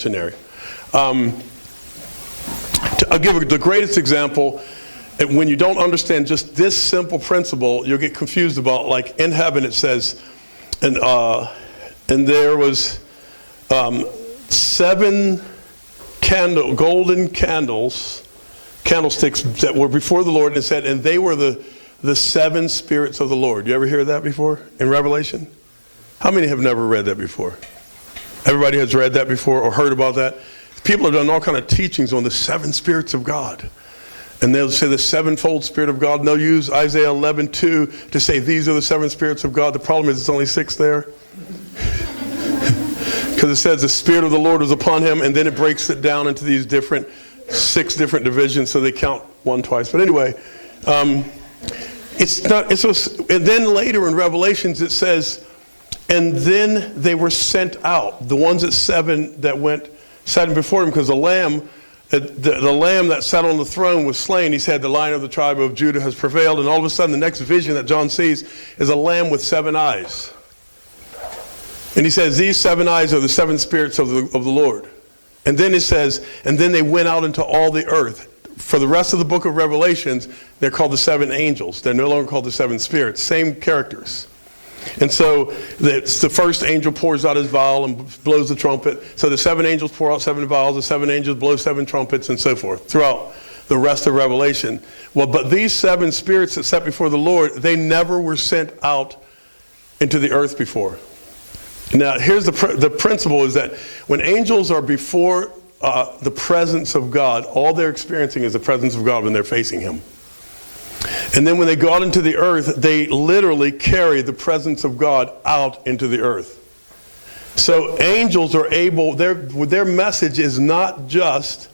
missionary. I'll give the greatest example. When you don't understand just this simple principle, you'll get confused about, like in heaven it says, and there was 7 golden candlesticks that were before the Lord, and it said, and they were the 7 spirits of the Lord. You ever hear that before in Revelation? How many have never read that before? Everybody has read that before or heard about that? People have done all kind of teachings on the 7 spirits of God. And they'll say the 7-fold Spirit of God. And they'll use Isaiah 11:2 to say these are the 7 spirits of God. The problem is it's only 6 there. Because it says the Spirit of the Lord was upon him, and then it breaks it down into these 6 different divisions, so they count one twice. But anyway, it's not. And then later in Revelations it says, and then they were sent out. The ones at 7 that sat before him, because the lamb that sat on the throne was slain. He said, the Lion of the tribe of Judah has prevailed. And all of a sudden, the next vision that John sees is a lamb with 7 eyes. And he says, these 7 eyes are the 7 spirits of the Lord. And then it says, and then they went out into all the earth. For the rest of the book of Revelations, they're called the 7 angels. They're no longer called the 7 spirits. Same characters. And so the first angel pours out his vial and blows the trumpet. So the 7 angels pour out 7 vials, the 7 angels blow 7 trumpets, and so forth throughout the rest of Revelation. Well, but these 7 spirits that sat before the Lord, they never were sent out into the earth before. Now, here's the principle is that when angels are before the presence of God, all they're experiencing is the presence of God when they're facing him. And then when they go out into the earth, they literally carry the presence of God out into the earth. So angels are able, their message is not just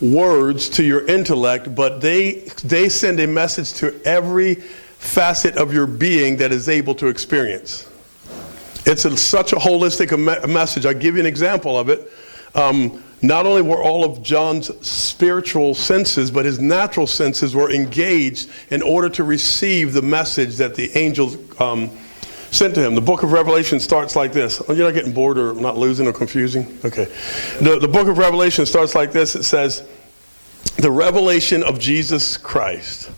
words to your intellect, but they send a message to every facet of your being that is able to experience. It's such a holistic message. I'll give you an example of it. Not only were all of John's spiritual senses, but his natural senses were engaged in order to receive the message that the angels sent to him. The book of Revelation starts like this. Oh, you're not getting bored or not losing or confusing? Okay. The book of Revelation starts like this. It says, the revelation of Jesus Christ,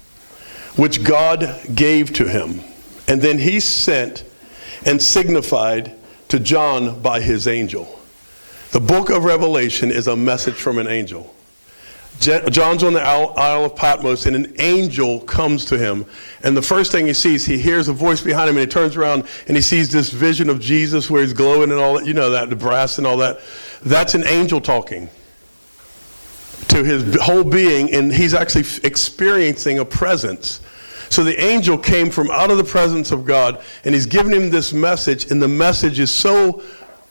which God gave to him, and then he sent and signified to John by his angel. The book of Revelation is a message from an angel. John's on the Isle of Patmos, and an angel comes to him. And the first thing he sees, he hears a voice behind him, and he turns around, and he sees this vision of Jesus where he's glowing and all that, you know that, the brass and all that. That's an angel talking to his whole being, and he's actually experiencing a presence. So the angel came from out of the presence of God, and he's giving him this message, and the message is so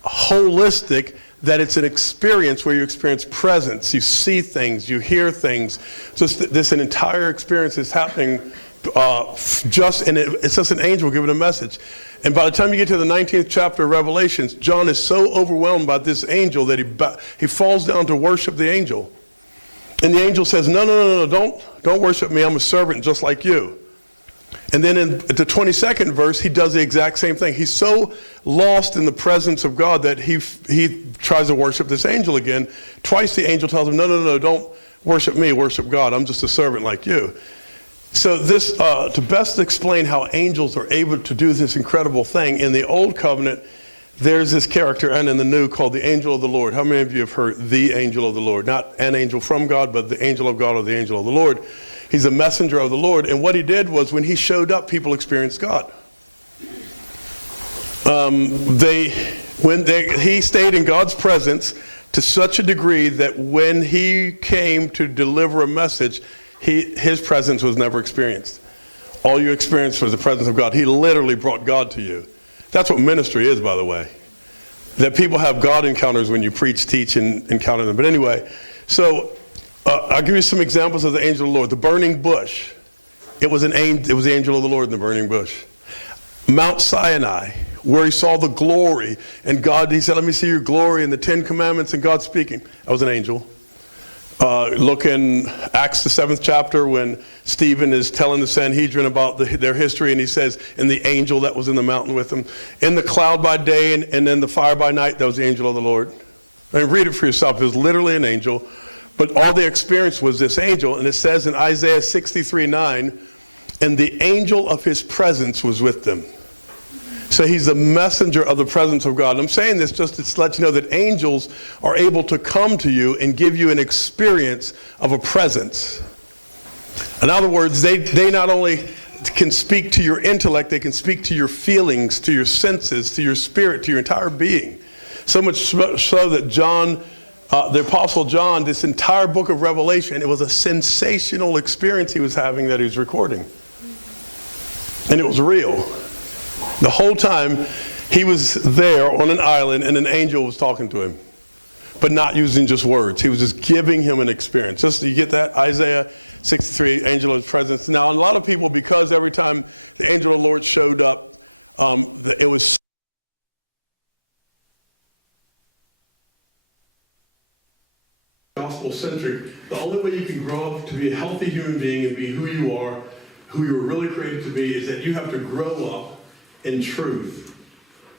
holistic that it's an experience where you experience presence. You see things, you hear things. So this an entire experience is happening it's just an angel giving a message. And by the time you get to the 19th chapter of Revelations, John is so overwhelmed by this angel that he falls down to worship the angel. And the angel says, no, don't worship me. I'm a servant just like you. And then in the 22nd verse, he does the exact same thing. He's so lost in the presence of God that he tries to worship this angel again. Twice the angel tells him, no, don't worship me, worship God. I'm just a servant like you. So this, to best explain how angels are able to do this incredible thing, in the Old Covenant, there's this character, and in the New, called the angel of the Lord. How many of you have heard the angel of the Lord? Not an angel from God, but the angel of God or the angel of the Lord. He's a messenger of the Lord. And what he did was when he showed up, people experienced God. He stayed in God's presence to such a degree that when he came to deliver a message, his presence was never experienced. All you experienced was the presence of God. He literally brought God to you. That's what ministry is, by the way. That people have God encounters when you preach, teach, and encounter them. But anyway, so I'll give you some examples of the angel of the Lord. The burning bush. It was the angel of the Lord in the burning bush. Mount Sinai, where he saw the glory, and God, he said, let me see your glory, and the 10 Commandments, and God speaking. That was an angel. Look in Acts the 7th chapter when Stephen is telling the Sanhedrin about their history, and he says, and the angel that was in the mountain with them. In the cloud by day and then the fire by night, that was the angel of the Lord. I mean, read it for yourself. It was literally an angel, but all they experienced was this angel. And it says in Isaiah 63:9, and the angel of his presence was with them. So he's the messenger of the presence of God. And I'm saying this just to let you know that angels are able to come to you and give you an experience of a presence. In other words, they not only can speak to your intellect, they can speak to your feelings, to your senses, to your spirit, to your entire being. So much so that John, the Apostle John, this entire book of Revelation, it was a sensational experience he was having that he was recording. And it was real. The whole time he was there on an island and an angel was talking to him, but not using just words. He was just giving him an experience. Just, you get that? Isaiah 63, angel of his presence. Now, a lot of people, because every time the angel of the Lord showed up, it was gospel-centric. The only way you can grow up to be a healthy human being and be who you are, who you were really created to be, is that you have to grow up in truth,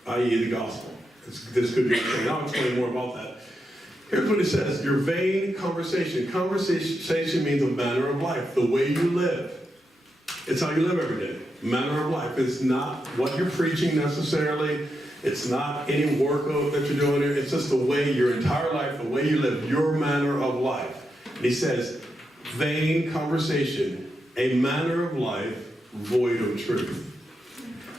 i.e. the gospel. This could be a thing. I'll explain more about that. Here's what it says. Your vain conversation. Conversation means a manner of life, the way you live. It's how you live every day. Manner of life. It's not what you're preaching necessarily. It's not any work that you're doing here. It's just the way, your entire life, the way you live, your manner of life. And he says, vain conversation, a manner of life void of truth.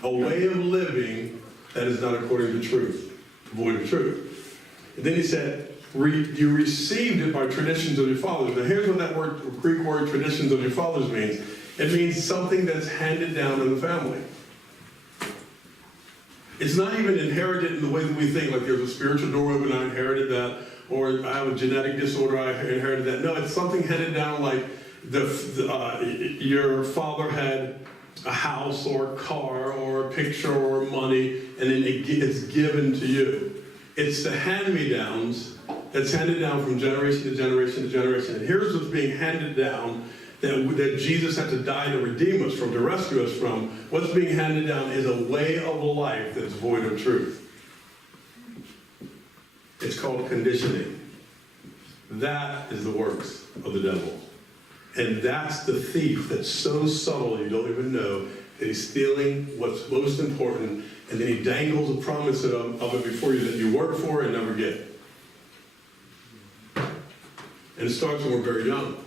A way of living that is not according to truth, void of truth. And then he said, you received it by traditions of your fathers. Now here's what that word, Greek word, traditions of your fathers means. It means something that's handed down in the family. It's not even inherited in the way that we think, like there's a spiritual door open, I inherited that, or I have a genetic disorder, I inherited that. No, it's something handed down like your father had a house or a car or a picture or money, and then it's given to you. It's the hand-me-downs that's handed down from generation to generation to generation. And here's what's being handed down that Jesus had to die to redeem us from, to rescue us from. What's being handed down is a way of life that's void of truth. It's called conditioning. That is the works of the devil. And that's the thief that's so subtle you don't even know that he's stealing what's most important, and then he dangles a promise of it before you that you work for and never get. And it starts when we're very young.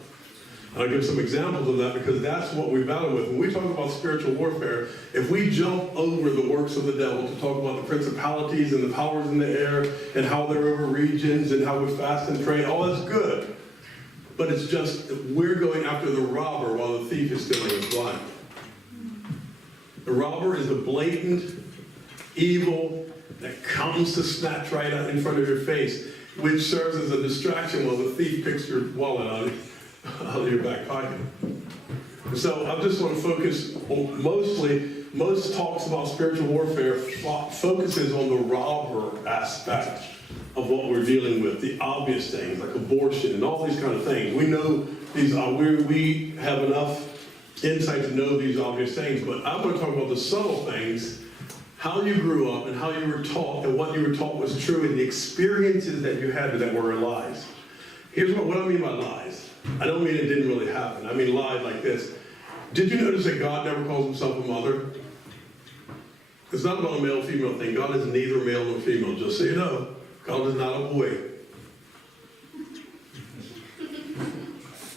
I'll give some examples of that because that's what we battle with. When we talk about spiritual warfare, if we jump over the works of the devil to talk about the principalities and the powers in the air and how they're over regions and how we fast and pray, all that's good. But it's just, we're going after the robber while the thief is stealing his life. The robber is a blatant evil that comes to snatch right out in front of your face, which serves as a distraction while the thief picks your wallet out of your back pocket. So I just want to focus on most talks about spiritual warfare focuses on the robber aspect of what we're dealing with, the obvious things like abortion and all these kind of things. We know these, we have enough insight to know these obvious things, but I want to talk about the subtle things, how you grew up and how you were taught and what you were taught was true and the experiences that you had that were lies. Here's what I mean by lies. I don't mean it didn't really happen. I mean lies like this. Did you notice that God never calls himself a mother? It's not about a male-female thing. God is neither male nor female, just so you know. God is not a boy.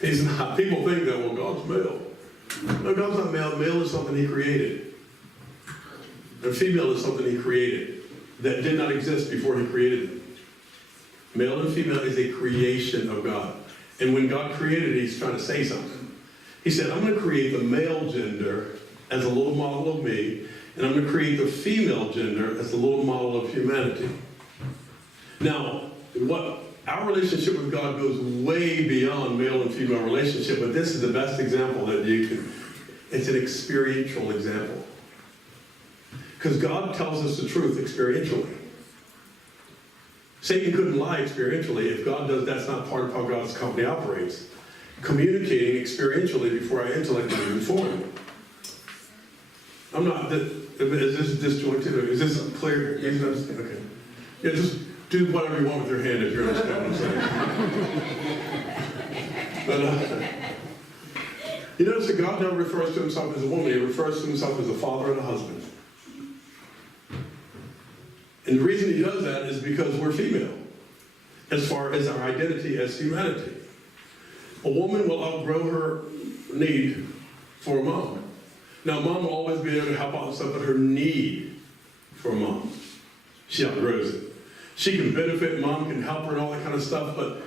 He's not. People think that, well, God's male. No, God's not male. Male is something he created. And female is something he created that did not exist before he created it. Male and female is a creation of God. And when God created it, he's trying to say something. He said, I'm going to create the male gender as a little model of me, and I'm going to create the female gender as a little model of humanity. Now, our relationship with God goes way beyond male and female relationship, but this is the best example that you can, it's an experiential example. Because God tells us the truth experientially. Satan couldn't lie experientially. If God does, that's not part of how God's company operates. Communicating experientially before our intellect is even formed. I'm not, is this disjointed? Or is this clear? Okay. Yeah, do whatever you want with your hand if you understand what I'm saying. But you notice that God never refers to himself as a woman. He refers to himself as a father and a husband. And the reason he does that is because we're female, as far as our identity as humanity. A woman will outgrow her need for a mom. Now, mom will always be able to help out and stuff, but her need for a mom, she outgrows it. She can benefit, mom can help her and all that kind of stuff, but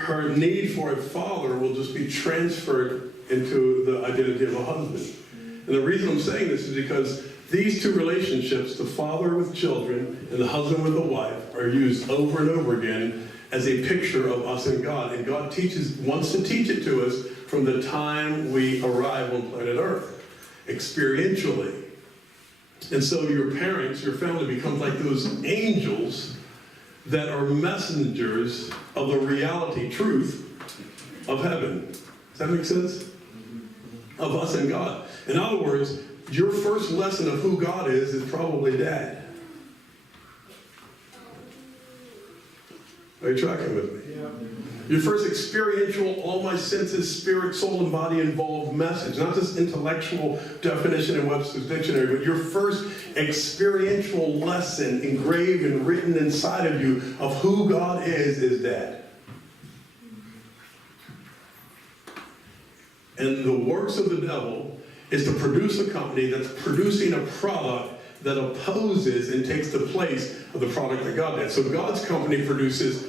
her need for a father will just be transferred into the identity of a husband. And the reason I'm saying this is because these two relationships, the father with children and the husband with a wife, are used over and over again as a picture of us and God. And God wants to teach it to us from the time we arrive on planet Earth, experientially. And so your parents, your family becomes like those angels that are messengers of the reality, truth of heaven. Does that make sense? Of us and God. In other words, your first lesson of who God is probably Dad. Are you tracking with me? Yeah. Your first experiential, all my senses, spirit, soul, and body involved message, not just intellectual definition in Webster's dictionary, but your first experiential lesson engraved and written inside of you of who God is Dad. And the works of the devil is to produce a company that's producing a product that opposes and takes the place of the product that God did. So God's company produces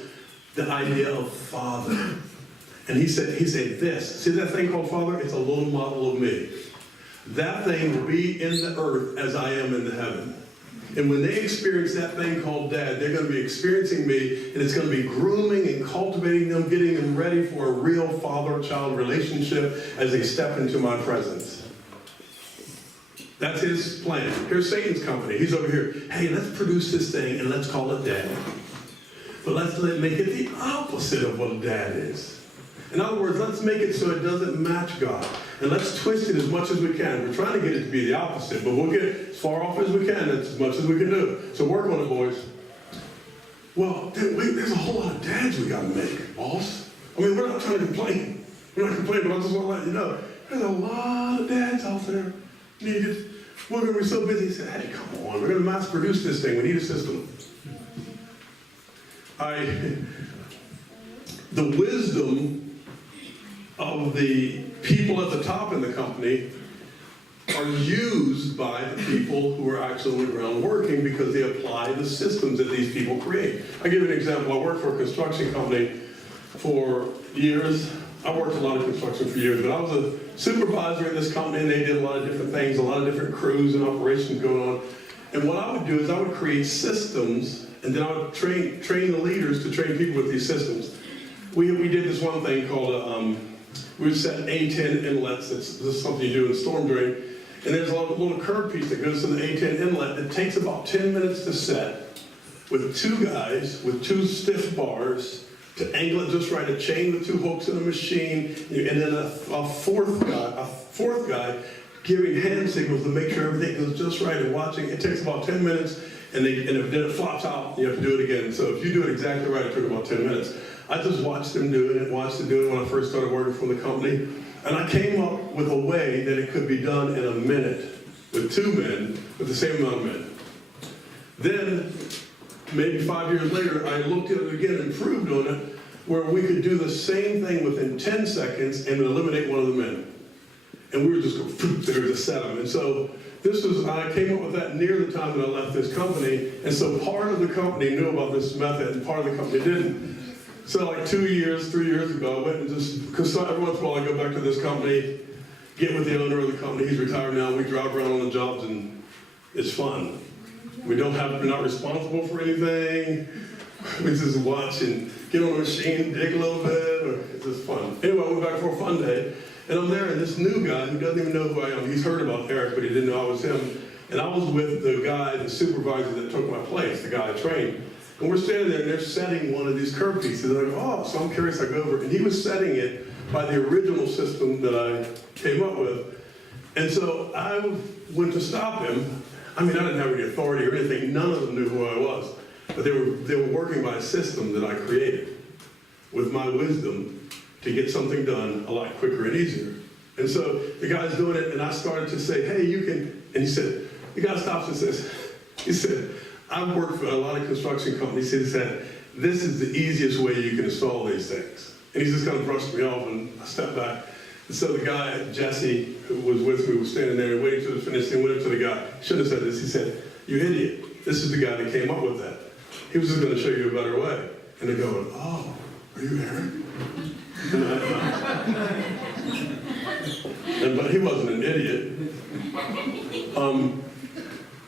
the idea of father. And he said this, see that thing called father? It's a little model of me. That thing will be in the earth as I am in the heaven. And when they experience that thing called Dad, they're going to be experiencing me, and it's going to be grooming and cultivating them, getting them ready for a real father-child relationship as they step into my presence. That's his plan. Here's Satan's company. He's over here. Hey, let's produce this thing and let's call it Dad. But let's make it the opposite of what a dad is. In other words, let's make it so it doesn't match God. And let's twist it as much as we can. We're trying to get it to be the opposite, but we'll get as far off as we can. That's as much as we can do. So work on it, boys. Well, there's a whole lot of dads we got to make, boss. I mean, we're not trying to complain. We're not complaining, but I just want to let you know, there's a lot of dads out there. We're going to be so busy. He said, hey, come on. We're going to mass produce this thing. We need a system. The wisdom of the people at the top in the company are used by the people who are actually on the ground working because they apply the systems that these people create. I'll give you an example. I worked for a construction company for years. I worked a lot of construction for years, but I was a supervisor in this company, and they did a lot of different things, a lot of different crews and operations going on. And what I would do is I would create systems, and then I would train the leaders to train people with these systems. We did this one thing called, we would set A10 inlets. This is something you do in storm drain. And there's a little curb piece that goes to the A10 inlet. It takes about 10 minutes to set with two guys with two stiff bars to angle it just right, a chain with two hooks in a machine, and then a fourth guy giving hand signals to make sure everything goes just right and watching. It takes about 10 minutes, and then it flops out, you have to do it again. So if you do it exactly right, it took about 10 minutes. I just watched them do it and watched them do it when I first started working for the company. And I came up with a way that it could be done in a minute with two men with the same amount of men. Then, maybe 5 years later, I looked at it again, improved on it, where we could do the same thing within 10 seconds and eliminate one of the men. And we were just going there to set them. And so I came up with that near the time that I left this company. And so part of the company knew about this method and part of the company didn't. So like 3 years ago, I went and because every once in a while I go back to this company, get with the owner of the company. He's retired now. We drive around on the jobs and it's fun. We're not responsible for anything. We just watch and get on the machine, dig a little bit, it's just fun. Anyway, I went back for a fun day, and I'm there, and this new guy who doesn't even know who I am, he's heard about Eric, but he didn't know I was him, and I was with the guy, the supervisor that took my place, the guy I trained, and we're standing there, and they're setting one of these curb pieces, and I go, oh, so I'm curious, I go over, and he was setting it by the original system that I came up with, and so I went to stop him. I mean, I didn't have any authority or anything, none of them knew who I was. But they were working by a system that I created with my wisdom to get something done a lot quicker and easier. And so the guy's doing it, and I started to say, hey, you can, and he said, the guy stops and says, he said, I've worked for a lot of construction companies. He said, this is the easiest way you can install these things. And he just kind of brushed me off, and I stepped back. And so the guy, Jesse, who was with me, was standing there and waiting to the finish, and went up to the guy. Shouldn't have said this. He said, you idiot. This is the guy that came up with that. He was just going to show you a better way. And they're going, oh, are you Aaron? But he wasn't an idiot.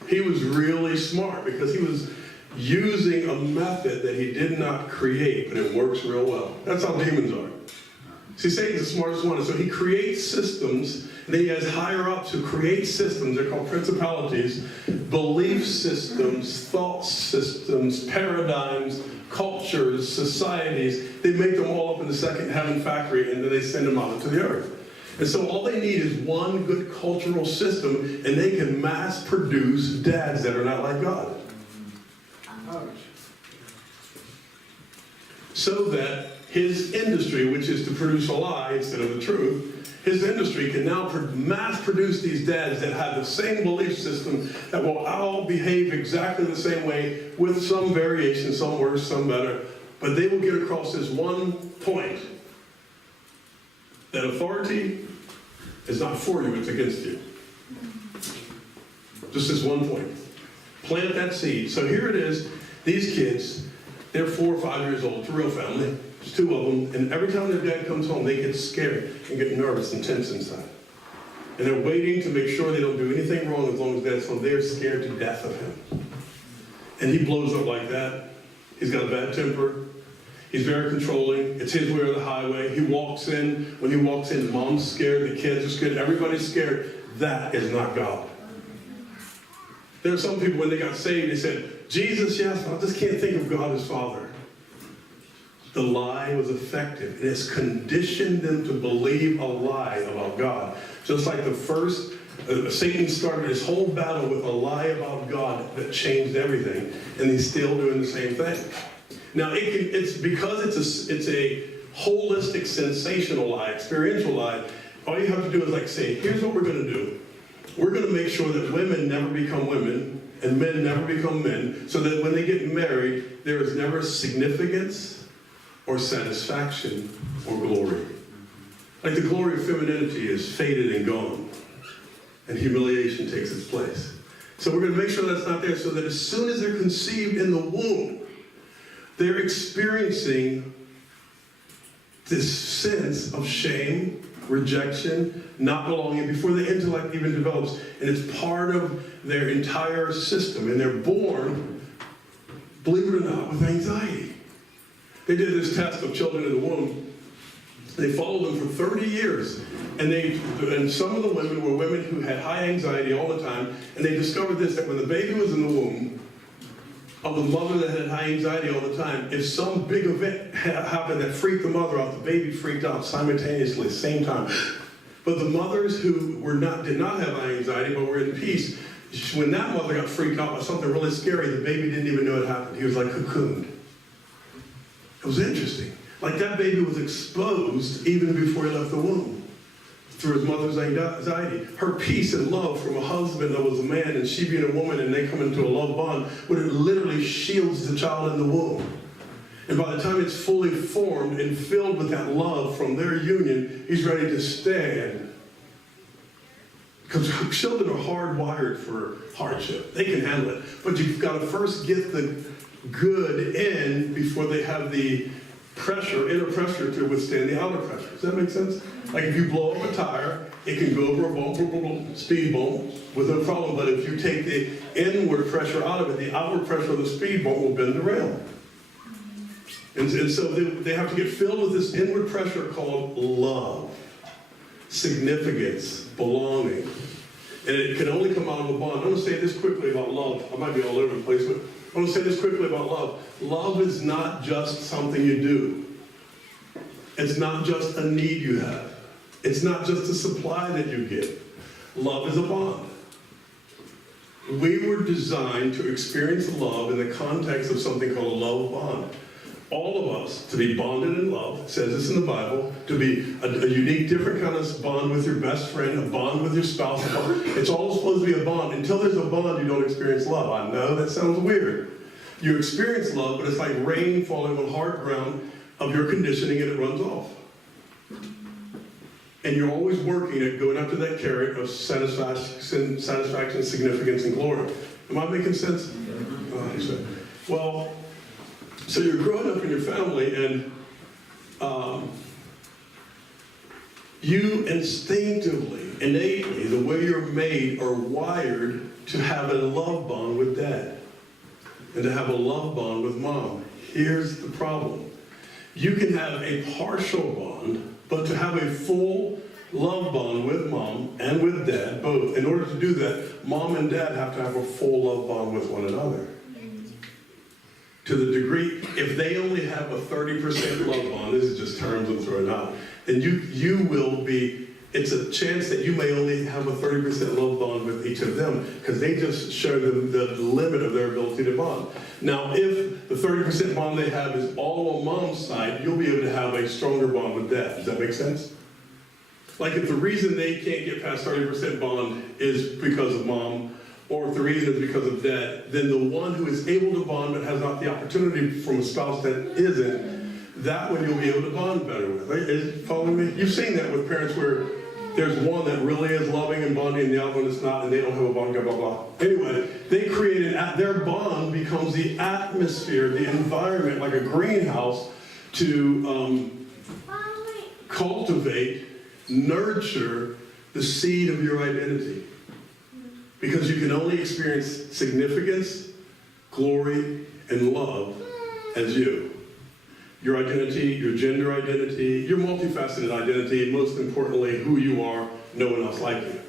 He was really smart because he was using a method that he did not create, but it works real well. That's how demons are. See, Satan's the smartest one, and so he creates systems, and then he has higher-ups who create systems. They're called principalities, belief systems, thought systems, paradigms, cultures, societies. They make them all up in the second heaven factory, and then they send them out into the earth. And so all they need is one good cultural system, and they can mass produce dads that are not like God. So that his industry, which is to produce a lie instead of the truth, his industry can now mass produce these dads that have the same belief system that will all behave exactly the same way with some variation, some worse, some better, but they will get across this one point. That authority is not for you, it's against you. Just this one point. Plant that seed. So here it is, these kids, they're 4 or 5 years old, it's a real family, there's 2 of them, and every time their dad comes home, they get scared and get nervous and tense inside. And they're waiting to make sure they don't do anything wrong as long as dad's home. They're scared to death of him. And he blows up like that. He's got a bad temper. He's very controlling. It's his way or the highway. He walks in. When he walks in, mom's scared, the kids are scared, everybody's scared. That is not God. There are some people, when they got saved, they said, Jesus, yes, but I just can't think of God as Father. The lie was effective. It has conditioned them to believe a lie about God. Just like the first, Satan started his whole battle with a lie about God that changed everything, and he's still doing the same thing. Now, it's because it's a holistic, sensational lie, experiential lie. All you have to do is like say, here's what we're going to do. We're going to make sure that women never become women and men never become men, so that when they get married, there is never significance or satisfaction or glory. Like the glory of femininity is faded and gone, and humiliation takes its place. So we're going to make sure that's not there, so that as soon as they're conceived in the womb, they're experiencing this sense of shame, rejection, not belonging before the intellect even develops. And it's part of their entire system. And they're born, believe it or not, with anxiety. They did this test of children in the womb. They followed them for 30 years. And some of the women were women who had high anxiety all the time. And they discovered this, that when the baby was in the womb, of the mother that had high anxiety all the time, if some big event happened that freaked the mother out, the baby freaked out simultaneously at the same time. But the mothers who did not have high anxiety but were in peace, when that mother got freaked out by something really scary, the baby didn't even know it happened. He was like cocooned. It was interesting. Like that baby was exposed even before he left the womb through his mother's anxiety. Her peace and love from a husband that was a man and she being a woman and they come into a love bond, but it literally shields the child in the womb. And by the time it's fully formed and filled with that love from their union, he's ready to stand. Because children are hardwired for hardship. They can handle it. But you've got to first get the good in before they have the pressure, inner pressure to withstand the outer pressure. Does that make sense? Like if you blow up a tire, it can go over a bump, speed bump, with no problem. But if you take the inward pressure out of it, the outward pressure of the speed bump will bend the rail. And so they have to get filled with this inward pressure called love, significance, belonging. And it can only come out of a bond. I want to say this quickly about love. I might be all over the place, but I want to say this quickly about love. Love is not just something you do. It's not just a need you have. It's not just a supply that you get. Love is a bond. We were designed to experience love in the context of something called a love bond. All of us, to be bonded in love, it says this in the Bible, to be a unique, different kind of bond with your best friend, a bond with your spouse. It's all supposed to be a bond. Until there's a bond, you don't experience love. I know that sounds weird. You experience love, but it's like rain falling on hard ground of your conditioning and it runs off. And you're always working at going after that carrot of satisfaction, significance, and glory. Am I making sense? Well, so you're growing up in your family, and you instinctively, innately, the way you're made, are wired to have a love bond with dad and to have a love bond with mom. Here's the problem. You can have a partial bond, but to have a full love bond with mom and with dad, both, in order to do that, mom and dad have to have a full love bond with one another. To the degree, if they only have a 30% love bond, this is just terms I'm throwing out, then you will be, it's a chance that you may only have a 30% love bond with each of them, because they just show them the limit of their ability to bond. Now, if the 30% bond they have is all on mom's side, you'll be able to have a stronger bond with dad. Does that make sense? Like if the reason they can't get past 30% bond is because of mom, or if the reason is because of dad, then the one who is able to bond but has not the opportunity from a spouse that isn't, that one you'll be able to bond better with. Is it following me? You've seen that with parents where there's one that really is loving and bonding and the other one is not, and they don't have a bond, blah, blah, blah. Anyway, they created, their bond becomes the atmosphere, the environment, like a greenhouse to cultivate, nurture the seed of your identity. Because you can only experience significance, glory, and love as you. Your identity, your gender identity, your multifaceted identity, and most importantly, who you are, no one else like you.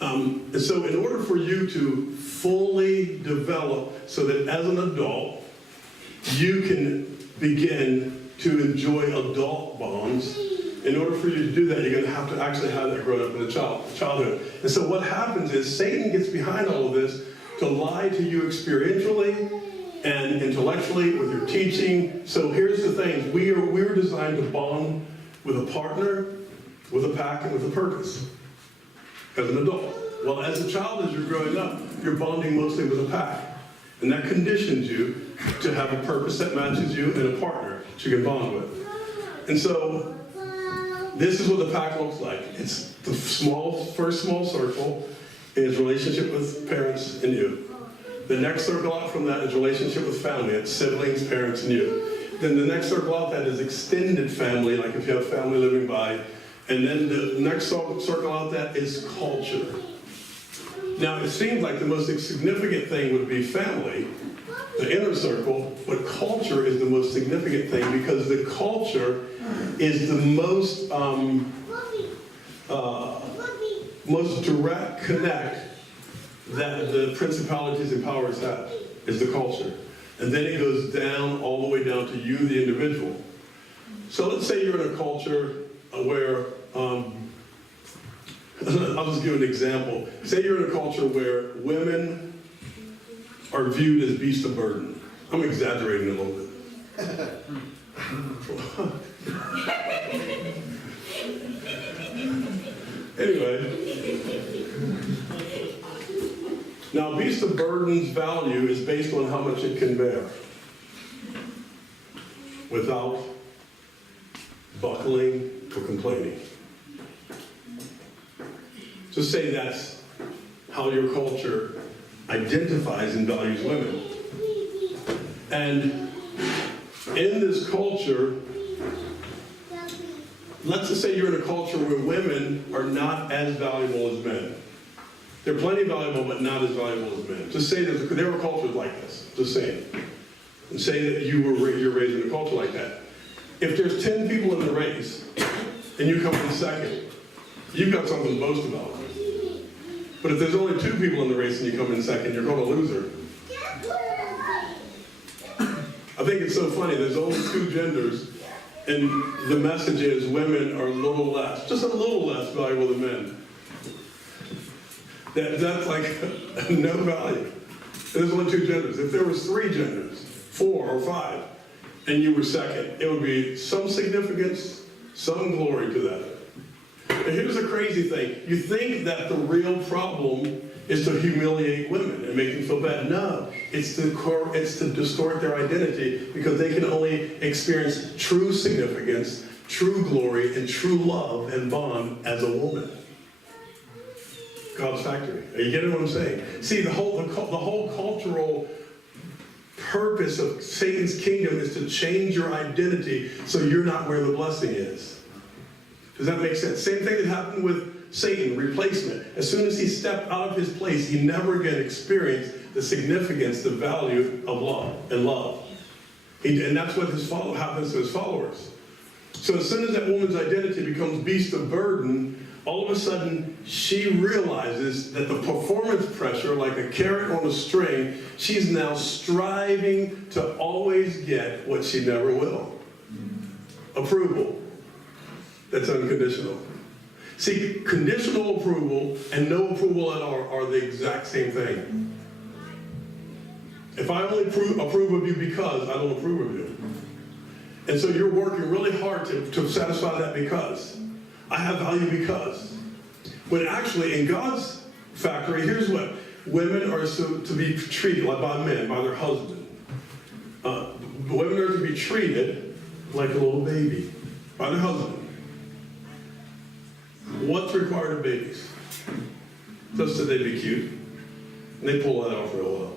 And so in order for you to fully develop so that as an adult, you can begin to enjoy adult bonds, in order for you to do that, you're going to have to actually have that grown up in the childhood. And so what happens is Satan gets behind all of this to lie to you experientially and intellectually with your teaching. So here's the thing. We were designed to bond with a partner, with a pack, and with a purpose as an adult. Well, as a child, as you're growing up, you're bonding mostly with a pack. And that conditions you to have a purpose that matches you and a partner that you can bond with. And so this is what the pack looks like. It's the first small circle is relationship with parents and you. The next circle out from that is relationship with family. It's siblings, parents, and you. Then the next circle out that is extended family, like if you have family living by. And then the next circle out that is culture. Now, it seems like the most significant thing would be family, the inner circle, but culture is the most significant thing because the culture is the most direct connect that the principalities and powers have, is the culture. And then it goes down, all the way down to you, the individual. So let's say you're in a culture where, I'll just give an example. Say you're in a culture where women are viewed as beasts of burden. I'm exaggerating a little bit. Anyway, now beast of burden's value is based on how much it can bear without buckling or complaining. Just say that's how your culture identifies and values women. And in this culture, let's just say you're in a culture where women are not as valuable as men. They're plenty valuable, but not as valuable as men. Just say that there were cultures like this. Just saying. And say that you're raised in a culture like that. If there's 10 people in the race and you come in second, you've got something to boast about. But if there's only 2 people in the race and you come in second, you're called a loser. I think it's so funny. There's only 2 genders. And the message is women are a little less, just a little less valuable than men. That's like no value. There's only two genders. If there was three genders, 4 or 5, and you were second, it would be some significance, some glory to that. And here's the crazy thing. You think that the real problem is to humiliate women and make them feel bad. No, it's to distort their identity, because they can only experience true significance, true glory, and true love and bond as a woman. God's factory. Are you getting what I'm saying? See, the whole cultural purpose of Satan's kingdom is to change your identity so you're not where the blessing is. Does that make sense? Same thing that happened with Satan, replacement. As soon as he stepped out of his place, he never again experienced the significance, the value of love. And that's what happens to his followers. So as soon as that woman's identity becomes beast of burden, all of a sudden she realizes that the performance pressure, like a carrot on a string, she's now striving to always get what she never will. Approval. That's unconditional. See, conditional approval and no approval at all are the exact same thing. If I only approve of you because I don't approve of you. And so you're working really hard to satisfy that because. I have value because. When actually in God's factory, here's what. Women are to be treated like by men, by their husband. Women are to be treated like a little baby by their husband. What's required of babies? Just that they be cute. And they pull that off real well.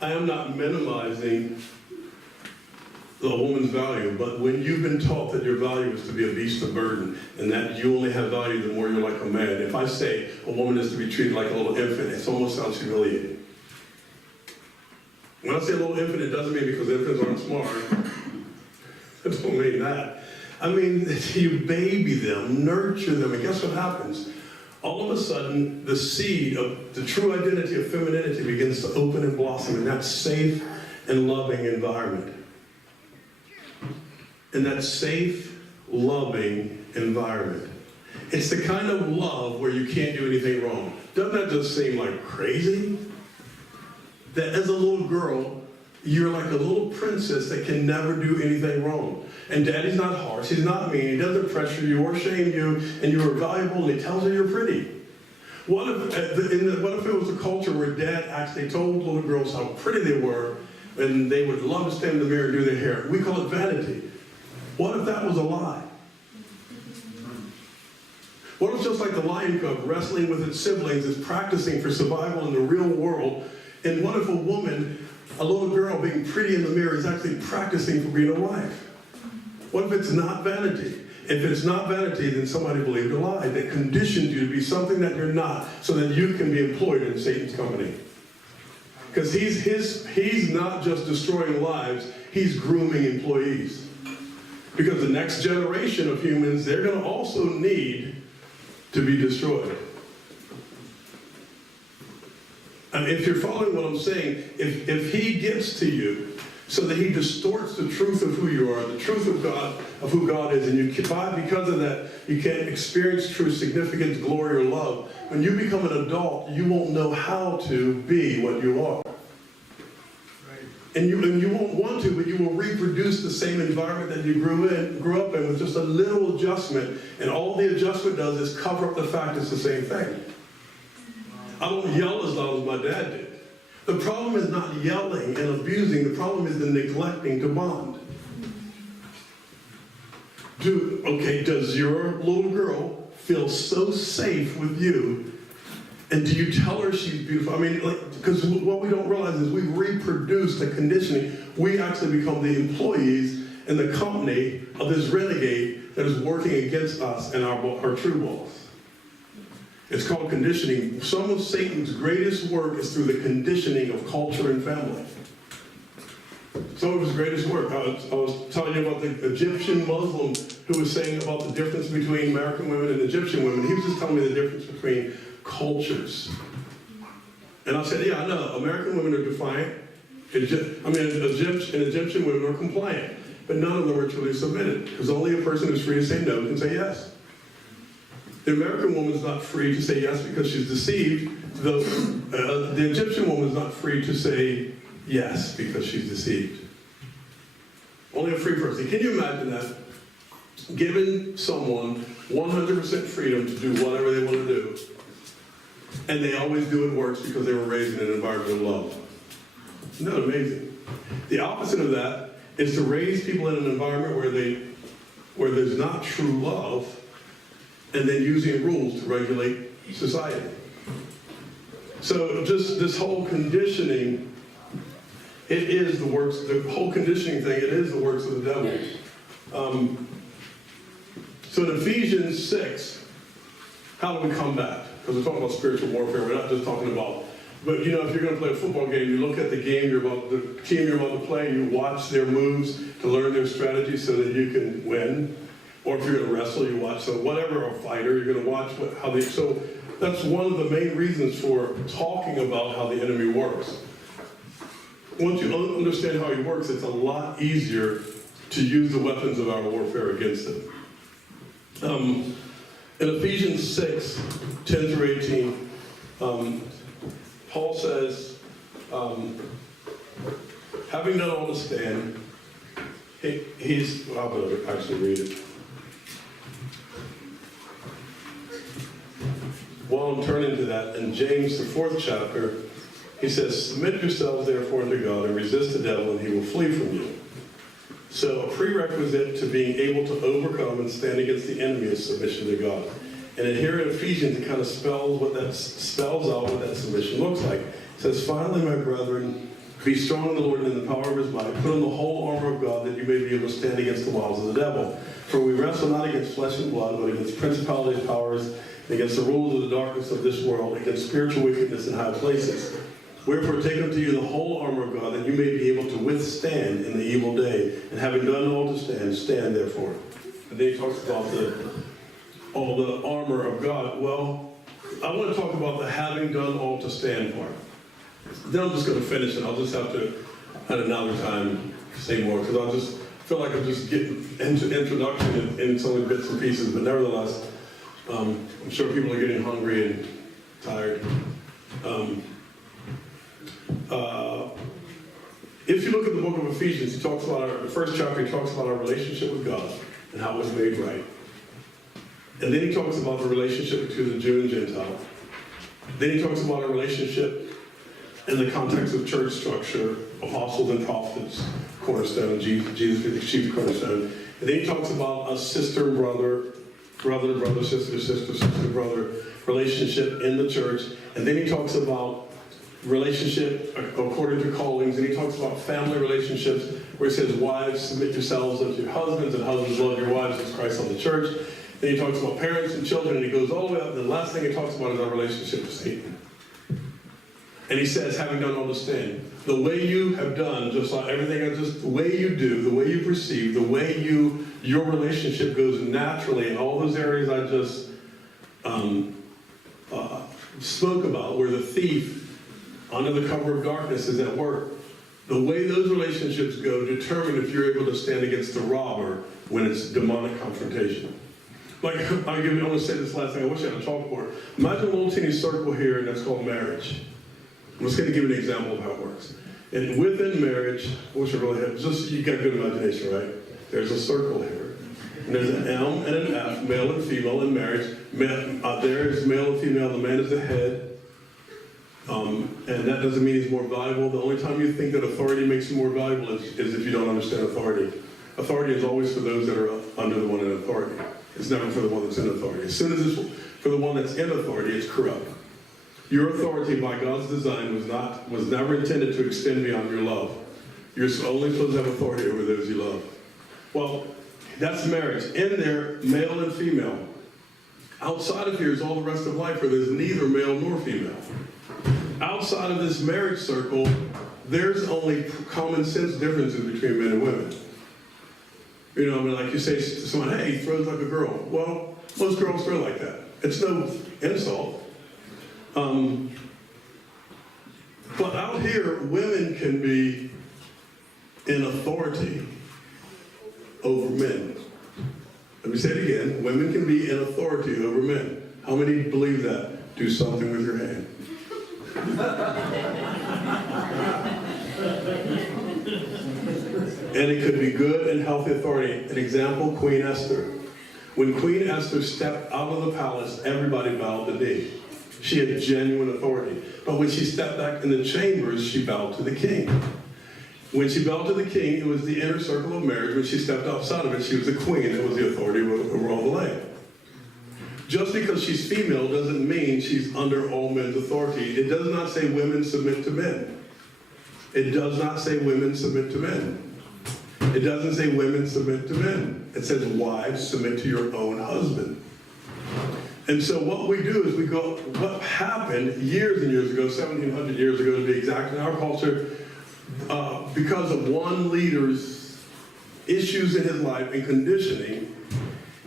I am not minimizing the woman's value, but when you've been taught that your value is to be a beast of burden and that you only have value the more you're like a man, if I say a woman is to be treated like a little infant, it almost sounds humiliating. When I say a little infant, it doesn't mean because infants aren't smart. I don't mean that. I mean, you baby them, nurture them, and guess what happens? All of a sudden, the seed of the true identity of femininity begins to open and blossom in that safe and loving environment. In that safe, loving environment. It's the kind of love where you can't do anything wrong. Doesn't that just seem like crazy? That as a little girl, you're like a little princess that can never do anything wrong. And daddy's not harsh, he's not mean, he doesn't pressure you or shame you, and you're valuable, and he tells her you're pretty. What if it was a culture where dad actually told little girls how pretty they were, and they would love to stand in the mirror and do their hair? We call it vanity. What if that was a lie? What if just like the lion cub wrestling with its siblings is practicing for survival in the real world, and what if a woman, a little girl being pretty in the mirror, is actually practicing for being a wife? What if it's not vanity? If it's not vanity, then somebody believed a lie that conditioned you to be something that you're not so that you can be employed in Satan's company. Because he's not just destroying lives, he's grooming employees. Because the next generation of humans, they're going to also need to be destroyed. And if you're following what I'm saying, if he gets to you so that he distorts the truth of who you are, the truth of God, of who God is, and because of that, you can't experience true significance, glory, or love, when you become an adult, you won't know how to be what you are. And you won't want to, but you will reproduce the same environment that you grew up in with just a little adjustment. And all the adjustment does is cover up the fact it's the same thing. I don't yell as loud as my dad did. The problem is not yelling and abusing. The problem is the neglecting to bond. Does your little girl feel so safe with you? And do you tell her she's beautiful? I mean, because what we don't realize is we reproduce the conditioning. We actually become the employees in the company of this renegade that is working against us and our true boss. It's called conditioning. Some of Satan's greatest work is through the conditioning of culture and family. Some of his greatest work. I was telling you about the Egyptian Muslim who was saying about the difference between American women and Egyptian women. He was just telling me the difference between cultures. And I said, yeah, I know. American women are defiant. Egyptian women are compliant. But none of them are truly submitted. Because only a person who's free to say no can say yes. The American woman's not free to say yes because she's deceived. The Egyptian woman's not free to say yes because she's deceived. Only a free person. Can you imagine that? Giving someone 100% freedom to do whatever they want to do, and they always do it works because they were raised in an environment of love. Isn't that amazing? The opposite of that is to raise people in an environment where there's not true love, and then using rules to regulate society. So just this whole conditioning, it is the works, the whole conditioning thing, it is the works of the devil. So in Ephesians 6, how do we combat? Because we're talking about spiritual warfare, we're not just talking about, but you know, if you're going to play a football game, you look at the game, the team you're about to play, you watch their moves to learn their strategy so that you can win. Or if you're going to wrestle, you watch, so whatever, or a fighter, you're going to watch how they, so that's one of the main reasons for talking about how the enemy works. Once you understand how he works, it's a lot easier to use the weapons of our warfare against it. In Ephesians 6, 10 through 18, Paul says, having done all to stand, I'll actually read it. While I'm turning to that, in James, the 4th chapter, he says, submit yourselves therefore unto God and resist the devil and he will flee from you. So a prerequisite to being able to overcome and stand against the enemy is submission to God. And then here in Ephesians, it kind of spells out what that submission looks like. It says, finally, my brethren, be strong in the Lord and in the power of his might. Put on the whole armor of God that you may be able to stand against the wiles of the devil. For we wrestle not against flesh and blood, but against principalities, powers, against the rulers of the darkness of this world, against spiritual wickedness in high places. Wherefore take unto you the whole armor of God, that you may be able to withstand in the evil day. And having done all to stand, stand therefore. And then he talks about all the armor of God. Well, I want to talk about the having done all to stand part. Then I'm just going to finish, and I'll just have to, at another time, say more, because I'll just feel like I'm just getting into introduction, and it's only bits and pieces, but nevertheless, I'm sure people are getting hungry and tired. If you look at the book of Ephesians, he talks about the first chapter, he talks about our relationship with God and how it's made right. And then he talks about the relationship between the Jew and Gentile. Then he talks about our relationship in the context of church structure, apostles and prophets, cornerstone, Jesus is the chief cornerstone. And then he talks about a sister and brother, sister, brother relationship in the church. And then he talks about relationship according to callings, and he talks about family relationships, where he says, wives, submit yourselves unto your husbands, and husbands, love your wives as Christ on the church. Then he talks about parents and children, and he goes all the way up, and the last thing he talks about is our relationship with Satan. And he says, having done all to stand, the way you have done, just like everything, the way you do, the way you perceive, the way your relationship goes naturally in all those areas I just spoke about, where the thief under the cover of darkness is at work. The way those relationships go determine if you're able to stand against the robber when it's demonic confrontation. Like, I want to say this last thing, I wish I had a chalkboard. Imagine a little teeny circle here, and that's called marriage. I'm just going to give you an example of how it works. And within marriage, I wish I really had, you got good imagination, right? There's a circle here. And there's an M and an F, male and female in marriage. There is male and female, the man is the head. And that doesn't mean he's more valuable. The only time you think that authority makes you more valuable is if you don't understand authority. Authority is always for those that are under the one in authority. It's never for the one that's in authority. As soon as it's for the one that's in authority, it's corrupt. Your authority by God's design was never intended to extend beyond your love. You're only supposed to have authority over those you love. Well, that's marriage. In there, male and female. Outside of here is all the rest of life where there's neither male nor female. Outside of this marriage circle, there's only common sense differences between men and women. You know, I mean, like you say to someone, hey, he throws like a girl. Well, most girls throw like that. It's no insult. But out here, women can be in authority over men. Let me say it again. Women can be in authority over men. How many believe that? Do something with your hand. And it could be good and healthy authority. An example, Queen Esther. When Queen Esther stepped out of the palace, everybody bowed the knee. She had genuine authority. But when she stepped back in the chambers, she bowed to the king. When she bowed to the king, it was the inner circle of marriage. When she stepped outside of it, she was the queen that was the authority over all the land. Just because she's female doesn't mean she's under all men's authority. It does not say women submit to men. It does not say women submit to men. It doesn't say women submit to men. It says wives submit to your own husband. And so what we do is we go, what happened years and years ago, 1700 years ago to be exact, in our culture, because of one leader's issues in his life and conditioning,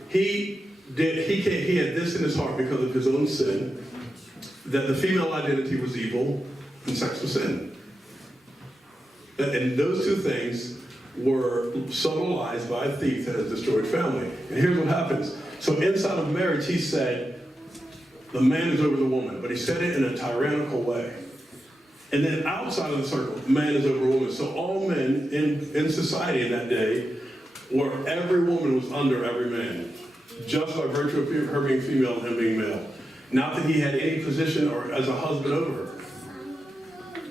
he had this in his heart because of his own sin, that the female identity was evil and sex was sin. And those two things were subtle lies by a thief that has destroyed family. And here's what happens. So inside of marriage, he said, the man is over the woman, but he said it in a tyrannical way. And then outside of the circle, man is over a woman. So all men in society in that day, where every woman was under every man, just by virtue of her being female and him being male. Not that he had any position or as a husband over her.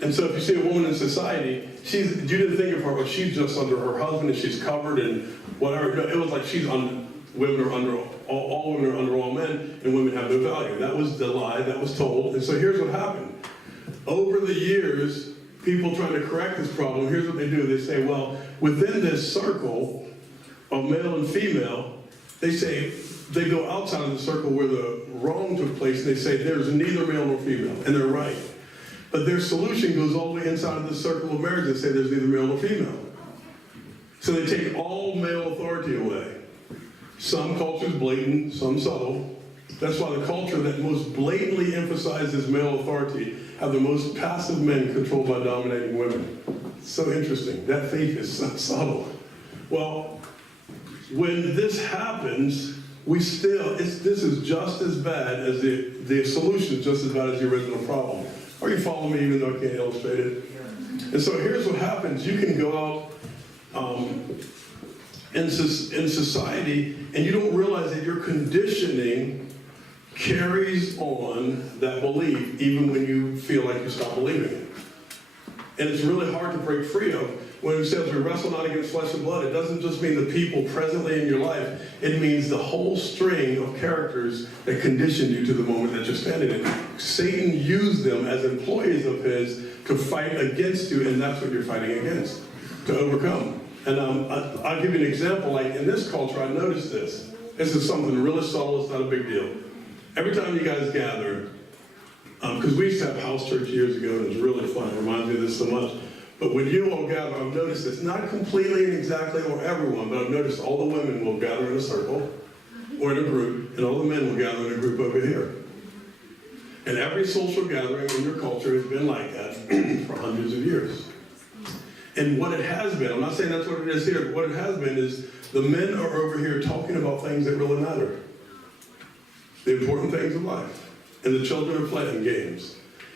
And so if you see a woman in society, you didn't think of her, well, she's just under her husband and she's covered and whatever. No, it was like women are under, all women are under all men and women have no value. That was the lie that was told. And so here's what happened. Over the years, people trying to correct this problem, here's what they do. They say, well, within this circle of male and female, they go outside of the circle where the wrong took place and they say there's neither male nor female, and they're right. But their solution goes all the way inside of the circle of marriage and say there's neither male nor female. So they take all male authority away. Some cultures blatant, some subtle. That's why the culture that most blatantly emphasizes male authority have the most passive men controlled by dominating women. It's so interesting. That thief is so subtle. Well, when this happens, this is just as bad as the solution is just as bad as the original problem. Are you following me even though I can't illustrate it? And so here's what happens. You can go out in society and you don't realize that your conditioning carries on that belief even when you feel like you stop believing it. And it's really hard to break free of. When it says we wrestle not against flesh and blood, it doesn't just mean the people presently in your life. It means the whole string of characters that conditioned you to the moment that you're standing in. Satan used them as employees of his to fight against you, and that's what you're fighting against, to overcome. And I'll give you an example. Like in this culture, I noticed this. This is something really subtle. It's not a big deal. Every time you guys gather, because we used to have house church years ago, and it was really fun. It reminds me of this so much. But when you all gather, I've noticed this, not completely and exactly or everyone, but I've noticed all the women will gather in a circle or in a group, and all the men will gather in a group over here. And every social gathering in your culture has been like that for hundreds of years. And what it has been, I'm not saying that's what it is here, but what it has been is the men are over here talking about things that really matter. The important things of life. And the children are playing games.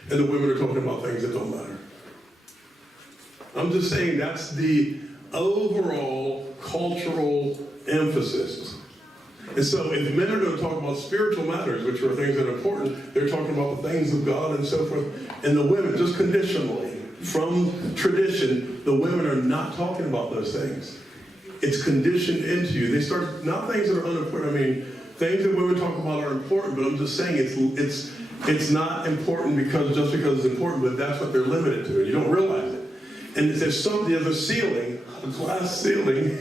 And the women are talking about things that don't matter. I'm just saying that's the overall cultural emphasis. And so if men are going to talk about spiritual matters, which are things that are important, they're talking about the things of God and so forth. And the women, just conditionally, from tradition, the women are not talking about those things. It's conditioned into you. They start, not things that are unimportant. I mean, things that women talk about are important, but I'm just saying it's not important because it's important, but that's what they're limited to. You don't realize it. And there's a ceiling, a glass ceiling.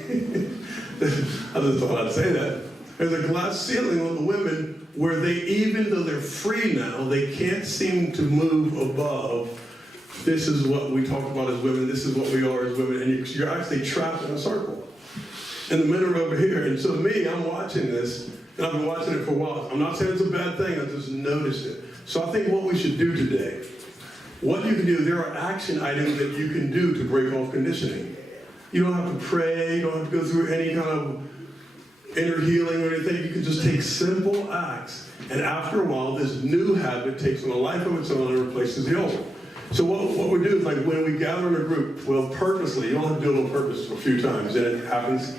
I just thought I'd say that. There's a glass ceiling on the women where they, even though they're free now, they can't seem to move above. This is what we talk about as women. This is what we are as women. And you're actually trapped in a circle. And the men are over here. And so me, I'm watching this, and I've been watching it for a while. I'm not saying it's a bad thing. I just noticed it. So I think what we should do today, what you can do, there are action items that you can do to break off conditioning. You don't have to pray. You don't have to go through any kind of inner healing or anything. You can just take simple acts, and after a while, this new habit takes on a life of its own and replaces the old. So what we do is, like, when we gather in a group, well, purposely, you don't have to do it on purpose a few times, and it happens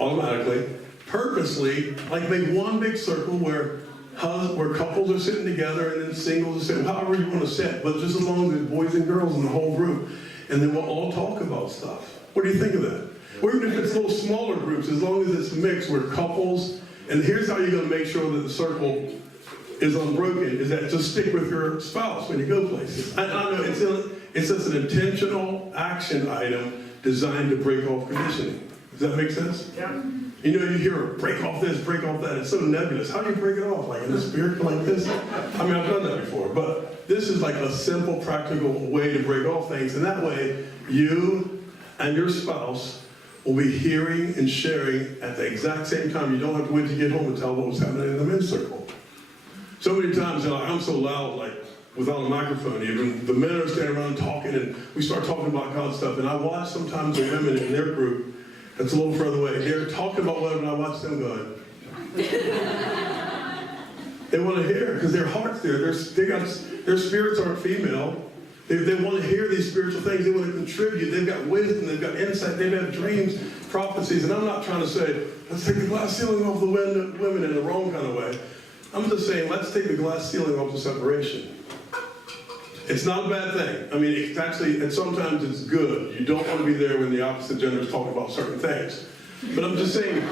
automatically. Purposely, like, make one big circle where couples are sitting together and then singles are sitting, however you want to sit, but just as long as there's boys and girls in the whole group, and then we'll all talk about stuff. What do you think of that? Or even if it's little smaller groups, as long as it's mixed where couples, and here's how you're going to make sure that the circle is unbroken, is that just stick with your spouse when you go places. I know it's just an intentional action item designed to break off conditioning. Does that make sense? Yeah. You know, you hear break off this, break off that. It's so nebulous. How do you break it off? Like in the spirit, like this? I mean, I've done that before, but this is like a simple, practical way to break off things. And that way, you and your spouse will be hearing and sharing at the exact same time. You don't have to wait to get home and tell what was happening in the men's circle. So many times, you know, I'm so loud, like without a microphone even, the men are standing around talking and we start talking about God stuff. And I watch sometimes the women in their group that's a little further away. They're talking about whatever, and I watch them going. They want to hear, because their heart's there. Their spirits aren't female. They want to hear these spiritual things. They want to contribute. They've got wisdom. They've got insight. They've had dreams, prophecies. And I'm not trying to say, let's take the glass ceiling off the women in the wrong kind of way. I'm just saying, let's take the glass ceiling off the separation. It's not a bad thing. I mean, it's actually, and sometimes it's good. You don't want to be there when the opposite gender is talking about certain things. But I'm just saying, in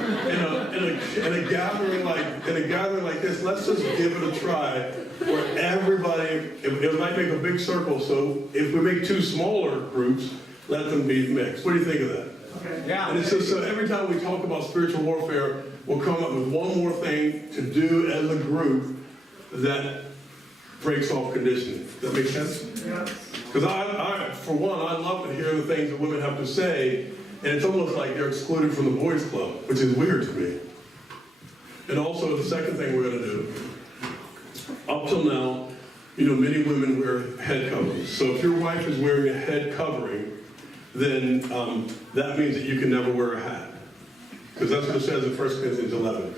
a gathering like this, let's just give it a try where everybody, it might make a big circle, so if we make two smaller groups, let them be mixed. What do you think of that? Okay. Yeah. And it's just so every time we talk about spiritual warfare, we'll come up with one more thing to do as a group that breaks off conditioning. Does that make sense? Yeah. Because I, for one, I love to hear the things that women have to say, and it's almost like they're excluded from the boys' club, which is weird to me. And also, the second thing we're going to do, up till now, you know, many women wear head coverings. So if your wife is wearing a head covering, then that means that you can never wear a hat. Because that's what it says in 1 Corinthians 11.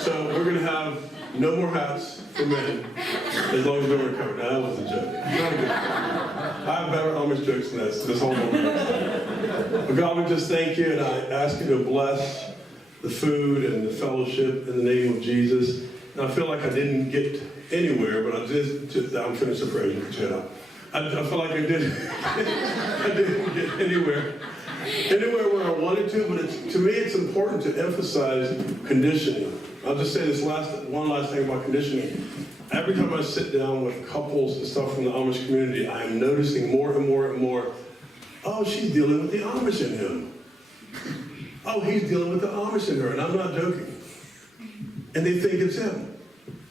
So we're going to have no more hats for men, as long as they're wearing covered. Now, that was a joke. Not a good joke. I have better Amish jokes than this whole moment. But God, we just thank you, and I ask you to bless the food and the fellowship in the name of Jesus. And I feel like I didn't get anywhere, but I'm finished the praise. Shut up. I feel like I didn't get anywhere where I wanted to, but to me it's important to emphasize conditioning. I'll just say this one last thing about conditioning. Every time I sit down with couples and stuff from the Amish community, I am noticing more and more and more, oh, she's dealing with the Amish in him. Oh, he's dealing with the Amish in her, and I'm not joking. And they think it's him.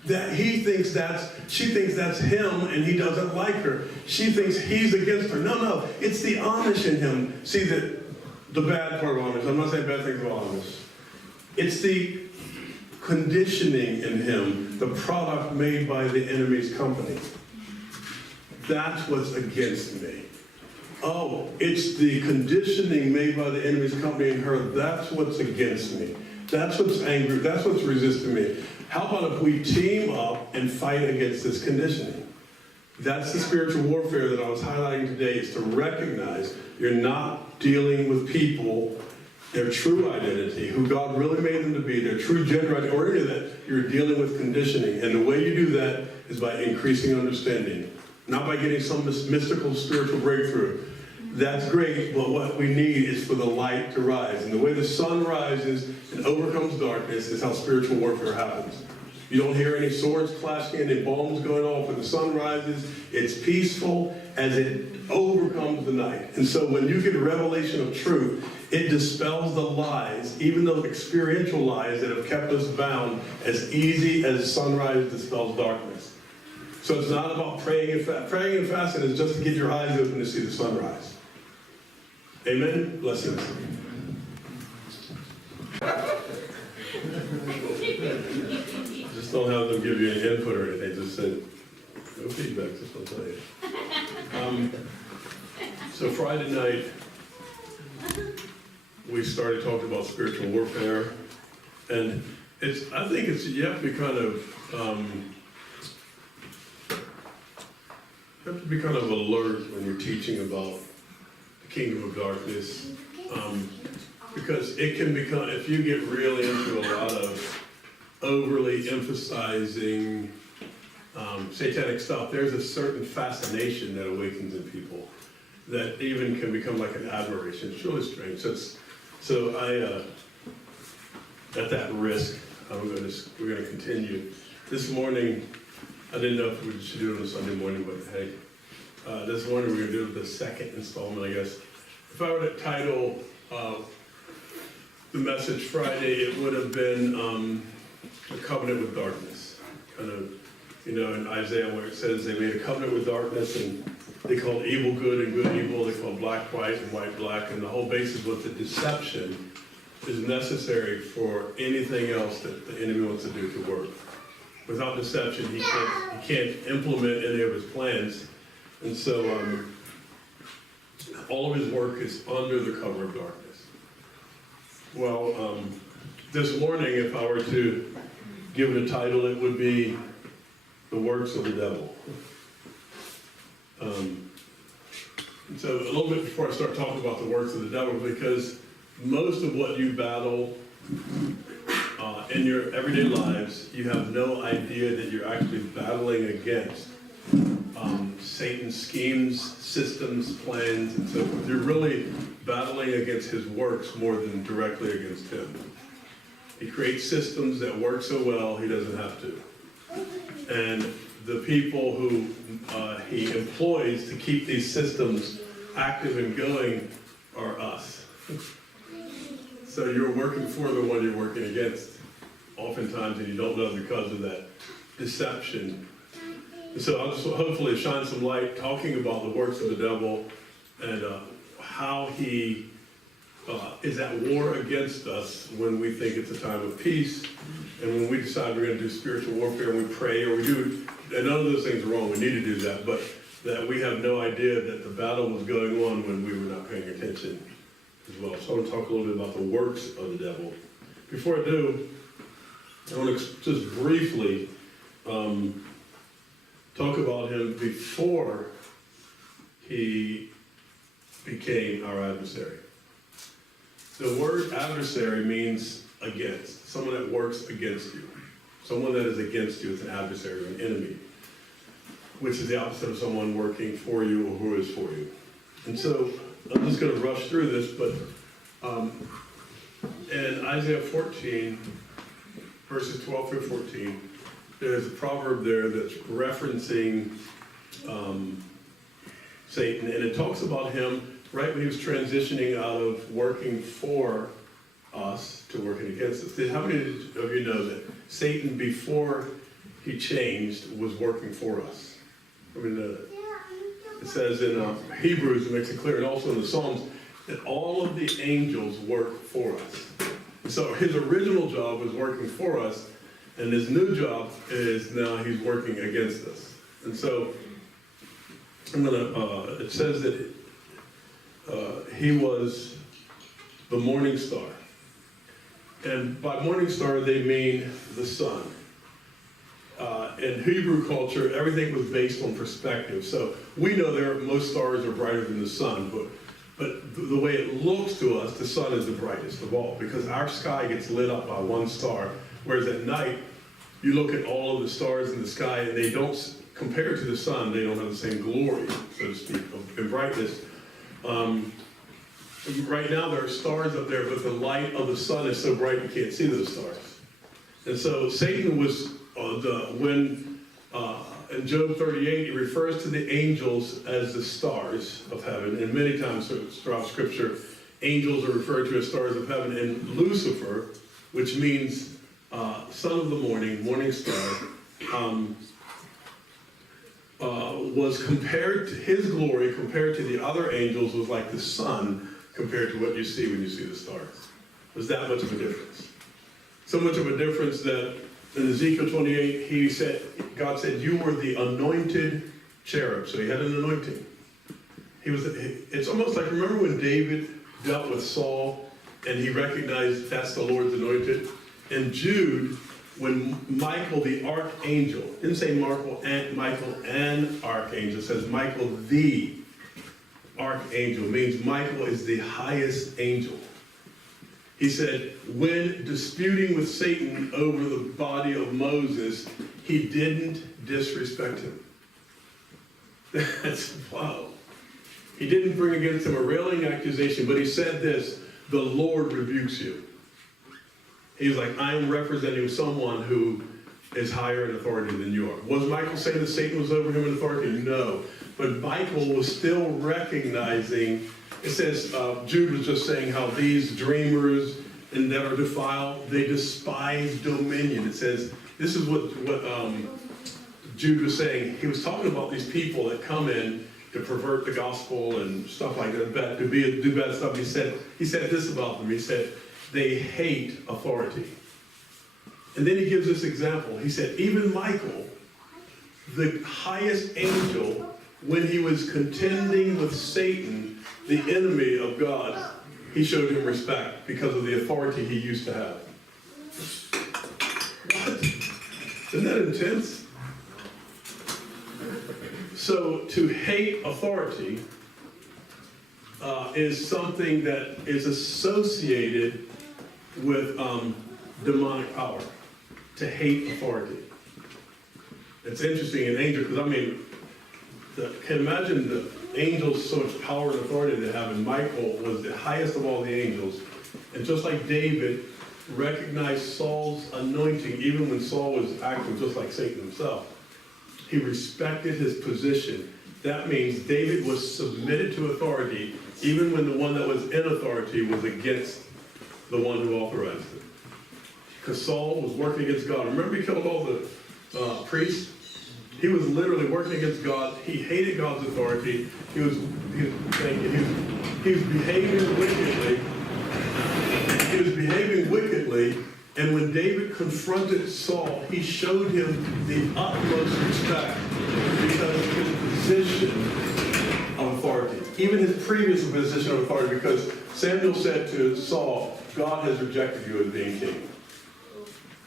That she thinks that's him, and he doesn't like her. She thinks he's against her. No, it's the Amish in him. See, the bad part of Amish, I'm not saying bad things about Amish. It's the conditioning in him, the product made by the enemy's company. That's what's against me. Oh, it's the conditioning made by the enemy's company in her. That's what's against me. That's what's angry. That's what's resisting me. How about if we team up and fight against this conditioning? That's the spiritual warfare that I was highlighting today, is to recognize you're not dealing with people, their true identity, who God really made them to be, their true gender identity, or any of that. You're dealing with conditioning. And the way you do that is by increasing understanding, not by getting some mystical spiritual breakthrough. That's great, but what we need is for the light to rise. And the way the sun rises and overcomes darkness is how spiritual warfare happens. You don't hear any swords clashing, any bombs going off. When the sun rises, it's peaceful as it overcomes the night. And so when you get a revelation of truth, it dispels the lies, even those experiential lies that have kept us bound, as easy as sunrise dispels darkness. So it's not about praying and fasting. Praying and fasting is just to get your eyes open to see the sunrise. Amen? Blessings. Just don't have them give you any input or anything. Just say, no feedback, just I'll tell you. So Friday night, we started talking about spiritual warfare. And I think you have to be kind of, alert when you're teaching about the kingdom of darkness. Because it can become, if you get really into a lot of overly emphasizing satanic stuff, there's a certain fascination that awakens in people that even can become like an admiration. It's really strange. So I, at that risk, we're going to continue. This morning, I didn't know if we should do it on a Sunday morning, but hey, this morning we're going to do the second installment, I guess. If I were to title the message Friday, it would have been a covenant with darkness. Kind of, in Isaiah where it says they made a covenant with darkness, and they called evil good and good evil. They called black white and white black. And the whole basis was that deception is necessary for anything else that the enemy wants to do to work. Without deception, he can't implement any of his plans. And so all of his work is under the cover of darkness. Well, this morning, if I were to give it a title, it would be The Works of the Devil. So a little bit before I start talking about the works of the devil, because most of what you battle in your everyday lives, you have no idea that you're actually battling against Satan's schemes, systems, plans, and so forth. You're really battling against his works more than directly against him. He creates systems that work so well, he doesn't have to. And the people who he employs to keep these systems active and going are us. So you're working for the one you're working against, oftentimes, and you don't know because of that deception. And so I'll just hopefully shine some light talking about the works of the devil and how he is at war against us when we think it's a time of peace, and when we decide we're going to do spiritual warfare and we pray or we do, and none of those things are wrong, we need to do that, but that we have no idea that the battle was going on when we were not paying attention as well. So I want to talk a little bit about the works of the devil. Before I do, I want to just briefly talk about him before he became our adversary. The word adversary means against, someone that works against you. Someone that is against you is an adversary, an enemy, which is the opposite of someone working for you or who is for you. And so I'm just going to rush through this, but in Isaiah 14, verses 12 through 14, there's a proverb there that's referencing Satan, and it talks about him right when he was transitioning out of working for us to working against us. How many of you know that Satan, before he changed, was working for us? I mean, it says in Hebrews, it makes it clear, and also in the Psalms, that all of the angels work for us. So his original job was working for us, and his new job is now he's working against us. And so it says that he was the morning star. And by morning star, they mean the sun. In Hebrew culture, everything was based on perspective. So we know most stars are brighter than the sun, but the way it looks to us, the sun is the brightest of all, because our sky gets lit up by one star, whereas at night, you look at all of the stars in the sky, and they don't, compared to the sun, they don't have the same glory, so to speak, in brightness. Right now, there are stars up there, but the light of the sun is so bright you can't see those stars. And so Satan was in Job 38, he refers to the angels as the stars of heaven. And many times throughout Scripture, angels are referred to as stars of heaven. And Lucifer, which means son of the morning star, was compared to his glory, compared to the other angels, was like the sun compared to what you see when you see the stars. It was that much of a difference. So much of a difference that in Ezekiel 28, God said, you were the anointed cherub. So he had an anointing. It's almost like, remember when David dealt with Saul and he recognized that's the Lord's anointed? in Jude, when Michael the archangel, it didn't say Michael an archangel, it says Michael the archangel, means Michael is the highest angel. He said, when disputing with Satan over the body of Moses, he didn't disrespect him. That's, wow. He didn't bring against him a railing accusation, but he said this, the Lord rebukes you. He's like, I'm representing someone who is higher in authority than you are. Was Michael saying that Satan was over him in authority? No. But Michael was still recognizing, it says, Jude was just saying how these dreamers and that are defiled, they despise dominion. It says, this is what Jude was saying. He was talking about these people that come in to pervert the gospel and stuff like that, to do bad stuff. He said this about them. He said, they hate authority. And then he gives this example. He said, even Michael, the highest angel, when he was contending with Satan, the enemy of God, he showed him respect because of the authority he used to have. What? Isn't that intense? So to hate authority is something that is associated with demonic power. To hate authority. It's interesting in angel, because I mean, can imagine the angels, so much power and authority they have, and Michael was the highest of all the angels. And just like David recognized Saul's anointing, even when Saul was acting just like Satan himself, he respected his position. That means David was submitted to authority, even when the one that was in authority was against the one who authorized it. Because Saul was working against God. Remember he killed all the priests? He was literally working against God. He hated God's authority. He was behaving wickedly. He was behaving wickedly. And when David confronted Saul, he showed him the utmost respect because of his position of authority. Even his previous position of authority, because Samuel said to Saul, God has rejected you as being king.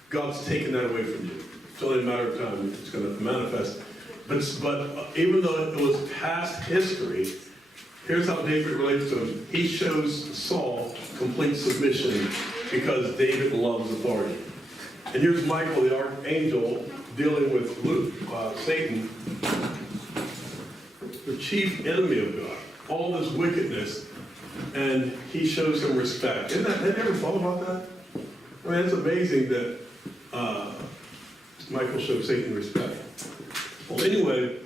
God's taken that away from you. It's only a matter of time it's going to manifest. But even though it was past history, here's how David relates to him. He shows Saul complete submission because David loves authority. And here's Michael, the archangel, dealing with Satan, the chief enemy of God. All this wickedness, and he shows him respect. Did you ever thought about that? I mean, it's amazing that Michael showed Satan respect. Well, anyway,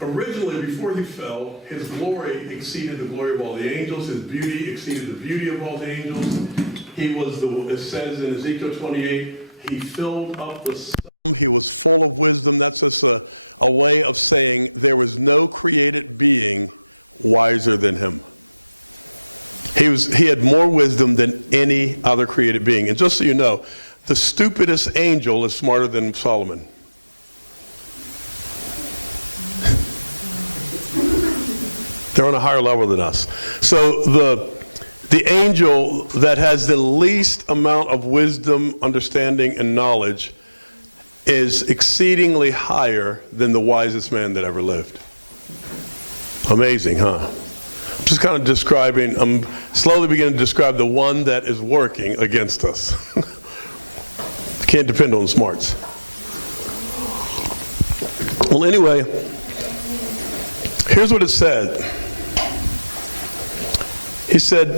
originally, before he fell, his glory exceeded the glory of all the angels. His beauty exceeded the beauty of all the angels. He was, it says in Ezekiel 28, he filled up the sun. He was full of wisdom. That's just a way of saying there was no created being wiser than him. He had more wisdom than any other created being. And just so you know, the stupidest angel is smarter than Solomon. They're on a higher level than us. So the angel that has the least amount of wisdom, understanding, and knowledge is exceedingly higher than the wisest man that ever lived. Amazing, huh? Just kind of describing, I'm slowly beginning to describe the one that is working against us. Can't depend on smarts. Well, anyway, here's what it said. He said,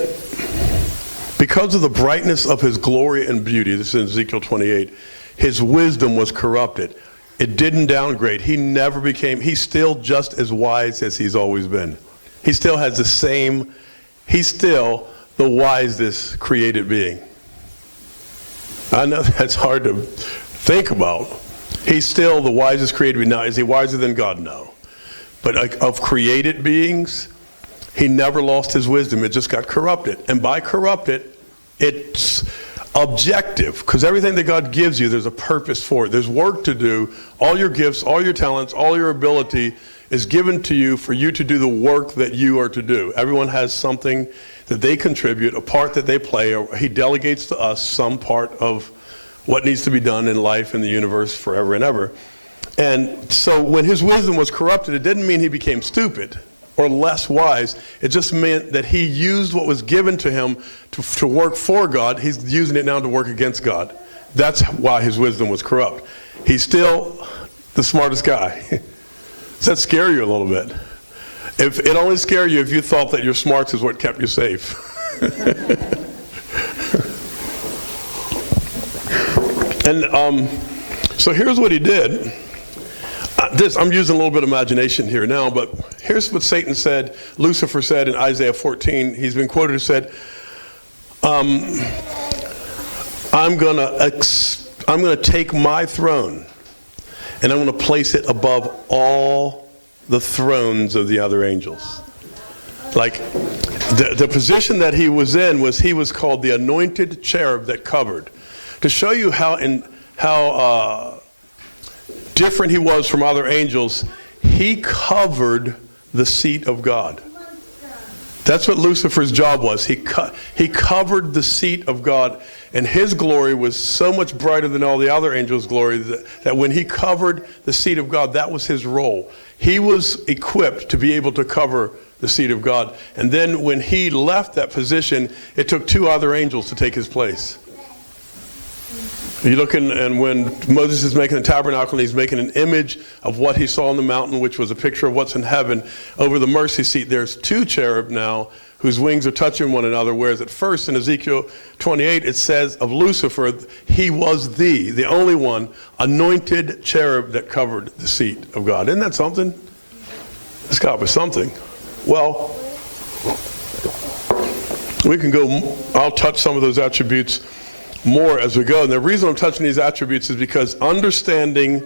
because of the brightness of his glory and beauty, this is in Ezekiel 28, his wisdom was corrupted. It didn't downgrade. He's still just as wise as he's always been. He still has he's still the wisest created being. I know that's hard to think about. He's still the wisest created being. Now, is he wiser than God? No. But of created beings, he never lost his wisdom. It just got corrupted. And by corrupted, it's objective. Because everything that God gives you, there's a purpose for it. There's work to do. All your gifts, all your talents, all your ability is given to you for you to do the work that you are to do. Everyone has something that they contribute, a part that they play, or he delegates to us some part of what needs to be done in life, in the universe, forever and ever. And so when his wisdom was corrupted, it didn't mean he became stupid or less wise. It just meant that he used what was given to him to work for God. He's using it now to work against God. That's why his wisdom was corrupt. He's still the smartest guy. Does that scare you a little bit? If it only scared you if you thought that your smarts is what kept you safe. And so here's what he did. I'm using a little bit of imagination here now, but here's what Satan said, Lucifer said in Isaiah 14. He's been quoted and said, I'm going to take my throne and I'm going to place it above all the thrones of the other angels. Like the position that he was in was he was called the anointed cherub that covered. To show you how different he was from other angels, he covered the seat of God. That's what Lucifer's job was. He covered the seat of God, and his glory was so much brighter than all the other angels' glory that when he covered the seat of God, that was his role. He was equipped to be able to cover the seat of God. And then when he left that position, it took two other angels to take his place. You look and when Moses is making the tabernacle and he's making an image of what he saw on the mountain, which was a picture of what's in heaven, over the mercy seat, there's two cherub now whose wings are touching one another, whereas at first in Ezekiel 28 it says of Lucifer, he was the only one, anointed cherub that covered the seat of God. Isn't that something? It's got to be something. Well, we can go, I'll touch some of those attributes more as we go. And the reason I'm touching these attributes is because understanding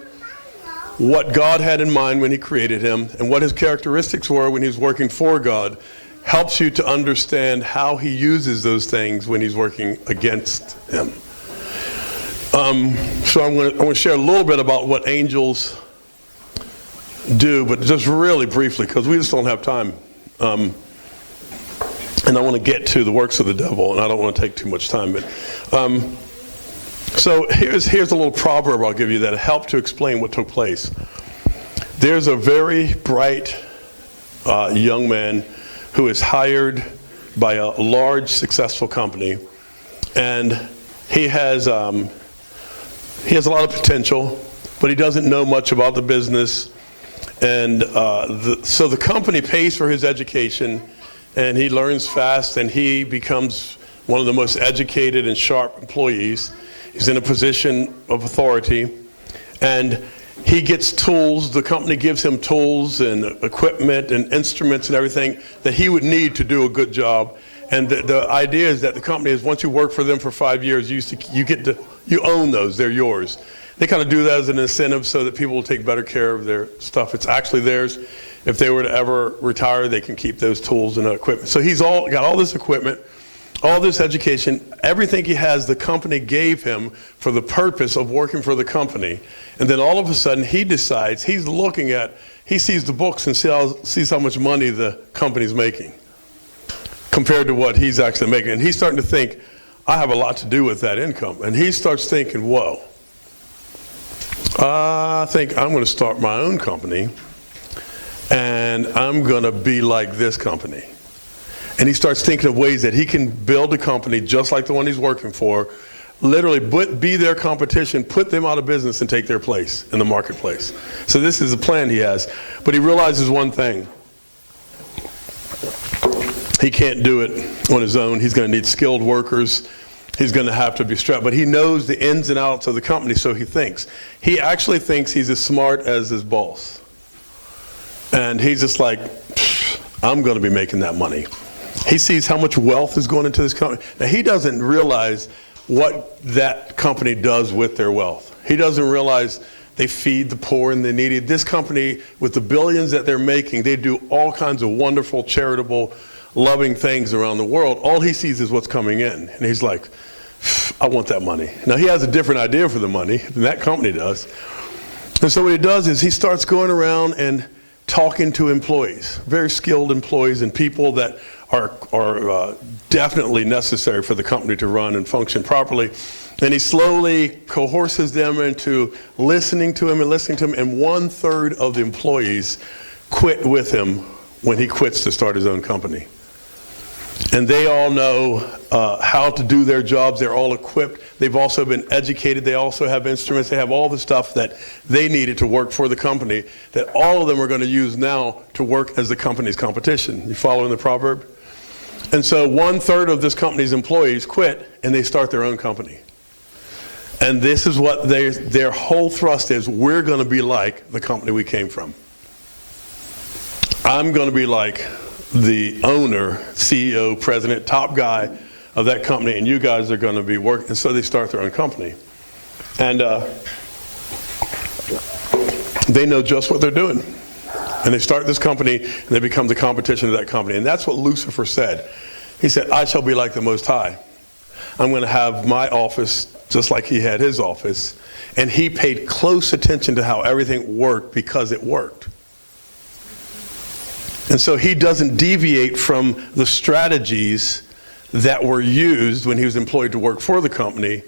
what God had in mind when he created him and what his characteristics were when he was working for God helps you to understand how he uses those things when he's working against him. So I'm going to share a little bit about what angels do, but just really briefly because we just don't have time. And I want to get to the works of the devil, and I don't want to take too much time. But so here's a little proverb I'll give you that helped to explain what took place. There's a very bright young man who is hired by a large, successful company, and he has a lot of potential, but he doesn't know much about the business, and so the company pays for his education. And he learns fast, and he becomes one of the most educated and sharp employees. He's in a position of authority, and he gets tools. The company gives him tools and equipment and instruments and everything that he would need to do a good job. And the idea is that the company is, once you work for them for 5 years, you own those. They're yours. They kind of do that as an incentive so that people will take better care of their stuff. It's actually theirs. If they were to ever retire, they can keep those tools and equipment. So he's got all this equipment, all this education, everything he has, the company gave him for the purpose of working for the company. And then all of a sudden he decides, he sees the books and sees how much money the company's making compared to what he's actually making. And he's starting to think, I have a lot to do with that income. And he starts thinking, whoa, I think I'm going to start my own company. And I'm going to be like this company. And he starts thinking of ways that he can build a company just like the one he's working for, literally be their competition, put them out of business and take their place in the marketplace. So this is a plan he has. But he realizes one thing. He can't do it on his own. He's going to need skilled workers. He's going to have to be strapped. But he knows the ins and outs of the company, so he thinks. He actually thinks he's as smart as his boss. And he's just like, I'm going to be making that money. He sees how much wealth is going into this company. Now, he doesn't realize what that company does with their wealth. He doesn't realize they feed the poor and the needy. This company, with the billions that they're making, they do all kinds of wonderful, charitable, loving things around the world. All he sees is what's coming in. And he's like, I want that money. Now, he has a different idea for the money than that company does. And so what he does is he starts going around and talking to employees, very skilled employees and people that are definitely necessary for the company to run and function properly. And he slowly coerces them into listening to him, and 1/3 of the employees quit with him when he quits to start his own company. And they all know how to do their jobs. They're all equipped. They've also been educated. They also have instruments. They have all the stuff that they needed to work for the company that all of them are going to use now to work as the company's competition. You following the proverb? And so 1/3 of this company's employees quit and they start their own company. And this is what their whole thrust is. We're going to be like the company we came from. I'm going to be like the owner, CEO, president, top guy of that company, and you guys are going to be working. And so they start their own company. And they know just what they're doing. And they start this company, and they become the competition of that company. And that's what Lucifer said. He said, I shall be like the Most High. I'm going to have my office just like he had his office. And he paid close attention to how everything worked because it worked. And so he doesn't deviate from the strategies that were used when he was employed to work for the company.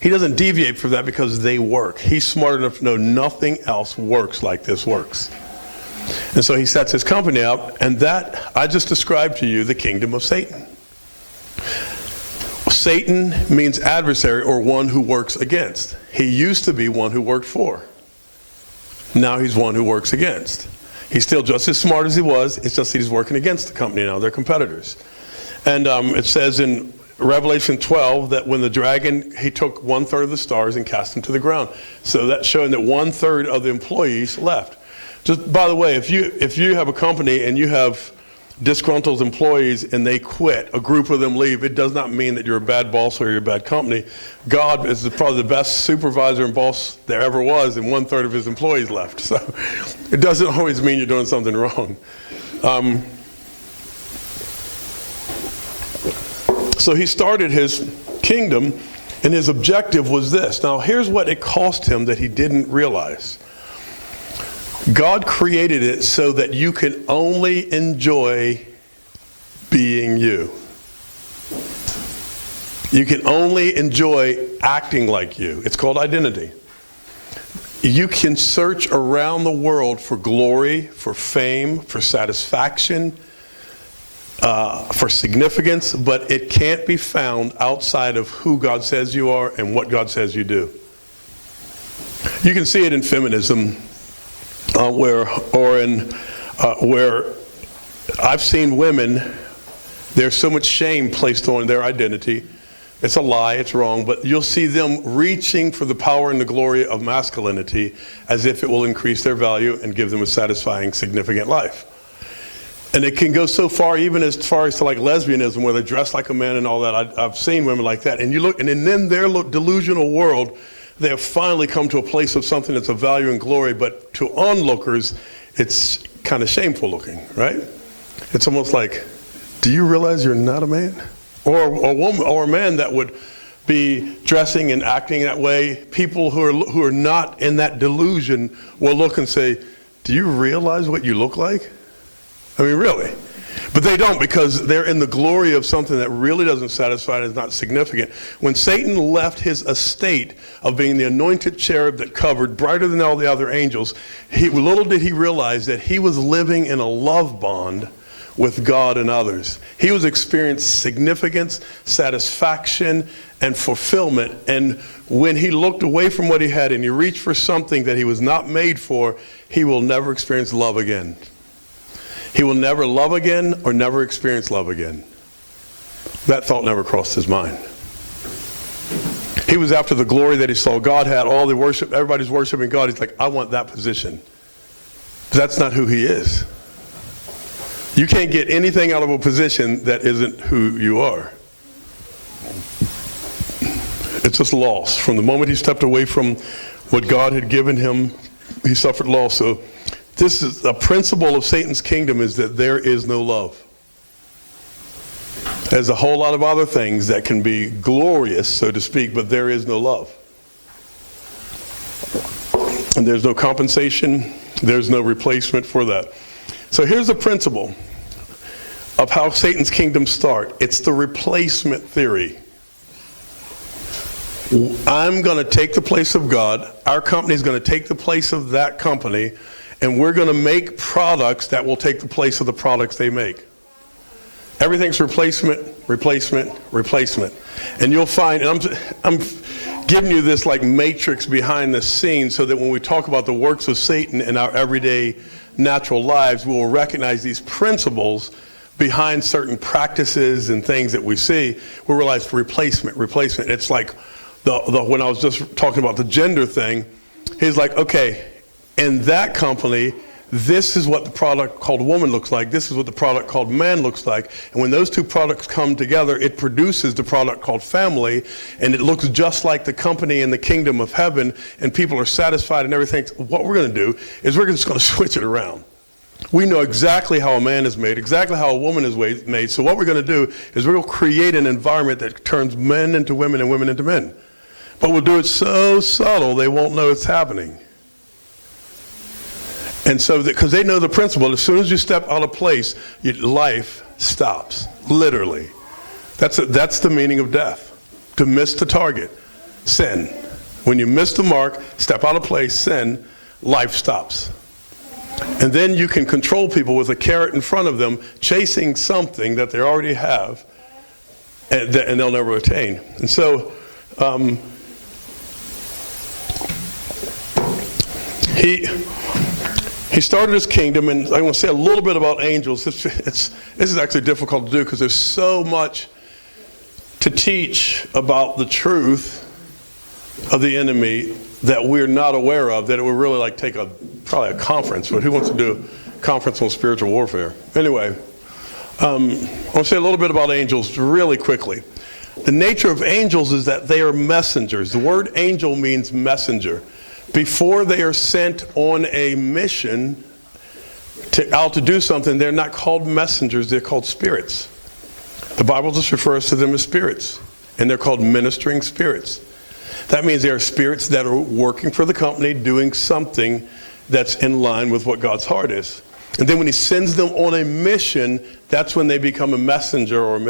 He doesn't deviate from that because they work. He's smart enough to know nothing else works like this works. And so he sets his company up, and that, I just described to you the kingdom of Satan. Satan means adversary, or one who works against. He used to be one who worked for. Now he's one who works against. He's still just as smart as he was. It's just he's working against the company now. They're competitors. And it says in Revelation 12 that when the dragon, he took 1/3 of the stars and cast them to the ground. So that's showing that 1/3 of the employees left. Just by the way, if you have a company and you have disgruntled employees and they quit, a group of them leave, it does not mean that you're a bad boss or you're a bad company. God is probably the best supervisor and boss there ever was, and 1/3 of his employees left. So it doesn't always mean you're doing something wrong. So he started his kingdom, and his objective was this. Now here's what it cost him that he didn't realize. God created it so that you can only enjoy being you. You can only enjoy acting like you. It's called identity. You can search around the world for glory, for fame, for satisfaction, for significance, but it can't be found outside of who God says you are and what God says you do. You can see it in feminism. Where I've seen women, there's so much shame placed on their identity. It's a lie, it's wrong, but you'll see them reaching for the power and the glory of masculinity as if it will increase their value and give them a satisfying, significant life. And it can go so far, even as far as to like lesbianism, where they dress like a man and all that. I've seen women like that. And you look, and in their delusional world, they have finally come to a place of something that's of value and glory, but to onlookers, it's kind of shameful looking, right? It's almost like, do you realize you're not a man? Or a woman, or a man that would be dressing and acting that way. People who are not in that delusion will look and say, do you realize what you look like? I mean, really? But they don't, because they're in the glory of something that really doesn't satisfy and is not significant. When Satan left his estate of being the anointed cherub that covered, brighter than all the other angels, little did he realize that he was living in a love bond with God and others. He was experiencing significance, satisfaction, and fulfillment. And when he looked away from what he had and he reached for something that he was not made for, he will never experience love again. He will never love again or never experience love again. That thought never crossed his mind. He was after the glory that he saw. God had all the worship. Everybody's worshiping God. He's like, I want that position. That's not who he is. You can't get anything out of a position that isn't who you are. It's just loss. From the moment he stepped away from what God had given him, he suffered loss. So this is a principle of Satan's kingdom, is that there is no love. There's a whole lot of other things that can be glorious, so to speak, but there is no love. And there's no compensation. There's no replacement for that. So here's the principle. of how Satan's kingdom start. It's the replacement theory. I'm going to take the place of God. Our company is going to take the place of that company, and we're going to make products that will take the place of the products they make. Everything's replacement, replacement, replacement. And you'll find, and I'm giving you this like matrix behind the scenes so that when we talk about the works of Satan in our everyday natural lives, we will recognize these principles behind certain practices and things that we see. We realize replacement, replacement. It's like when I was just talking about the gender thing, he's like, okay, in that company, this is what the product called woman looks like. This is what the product called man looks like. And when those two products come together, it produces the product called family, and it looks just like the company in the kingdom of heaven, and people are satisfied and everything. What we're going to do is we're just going to switch it around. We know exactly how a man is made, exactly how a woman is made. So what we're going to do is we're going to create an environment that turns men into women and women into men. But we'll do it so subtle they won't know it's happening. And so, because they know the principle, as soon as you step out of place, life stops, literally. That's the meaning of death, to miss the target, sin. When you miss the mark, step out of place, sin, life stops. And then you can control people with a carrot in front of them, chasing something that they already have, and they'll never attain. And so, He started his kingdom, and I want to say a little bit about angels. This is actually difficult to do because there's so much to teach about the truth of the enemy that we're not aware of, that it would really like take probably a conference. But who wants to do a conference on spiritual warfare? Anyway, I want to say a little bit about angels really quickly. The nature of angels is that they are messengers. The word angel means messenger. Before they are sent on a mission out to do something, they're not called messengers, they're called spirits. The Bible just refers to them as spirits, and they're called ministering spirits. That means they are spirits that are working for the company, doing something that's in line with what God's heart is. And then when he sends them on a mission, that's when they become a messenger or a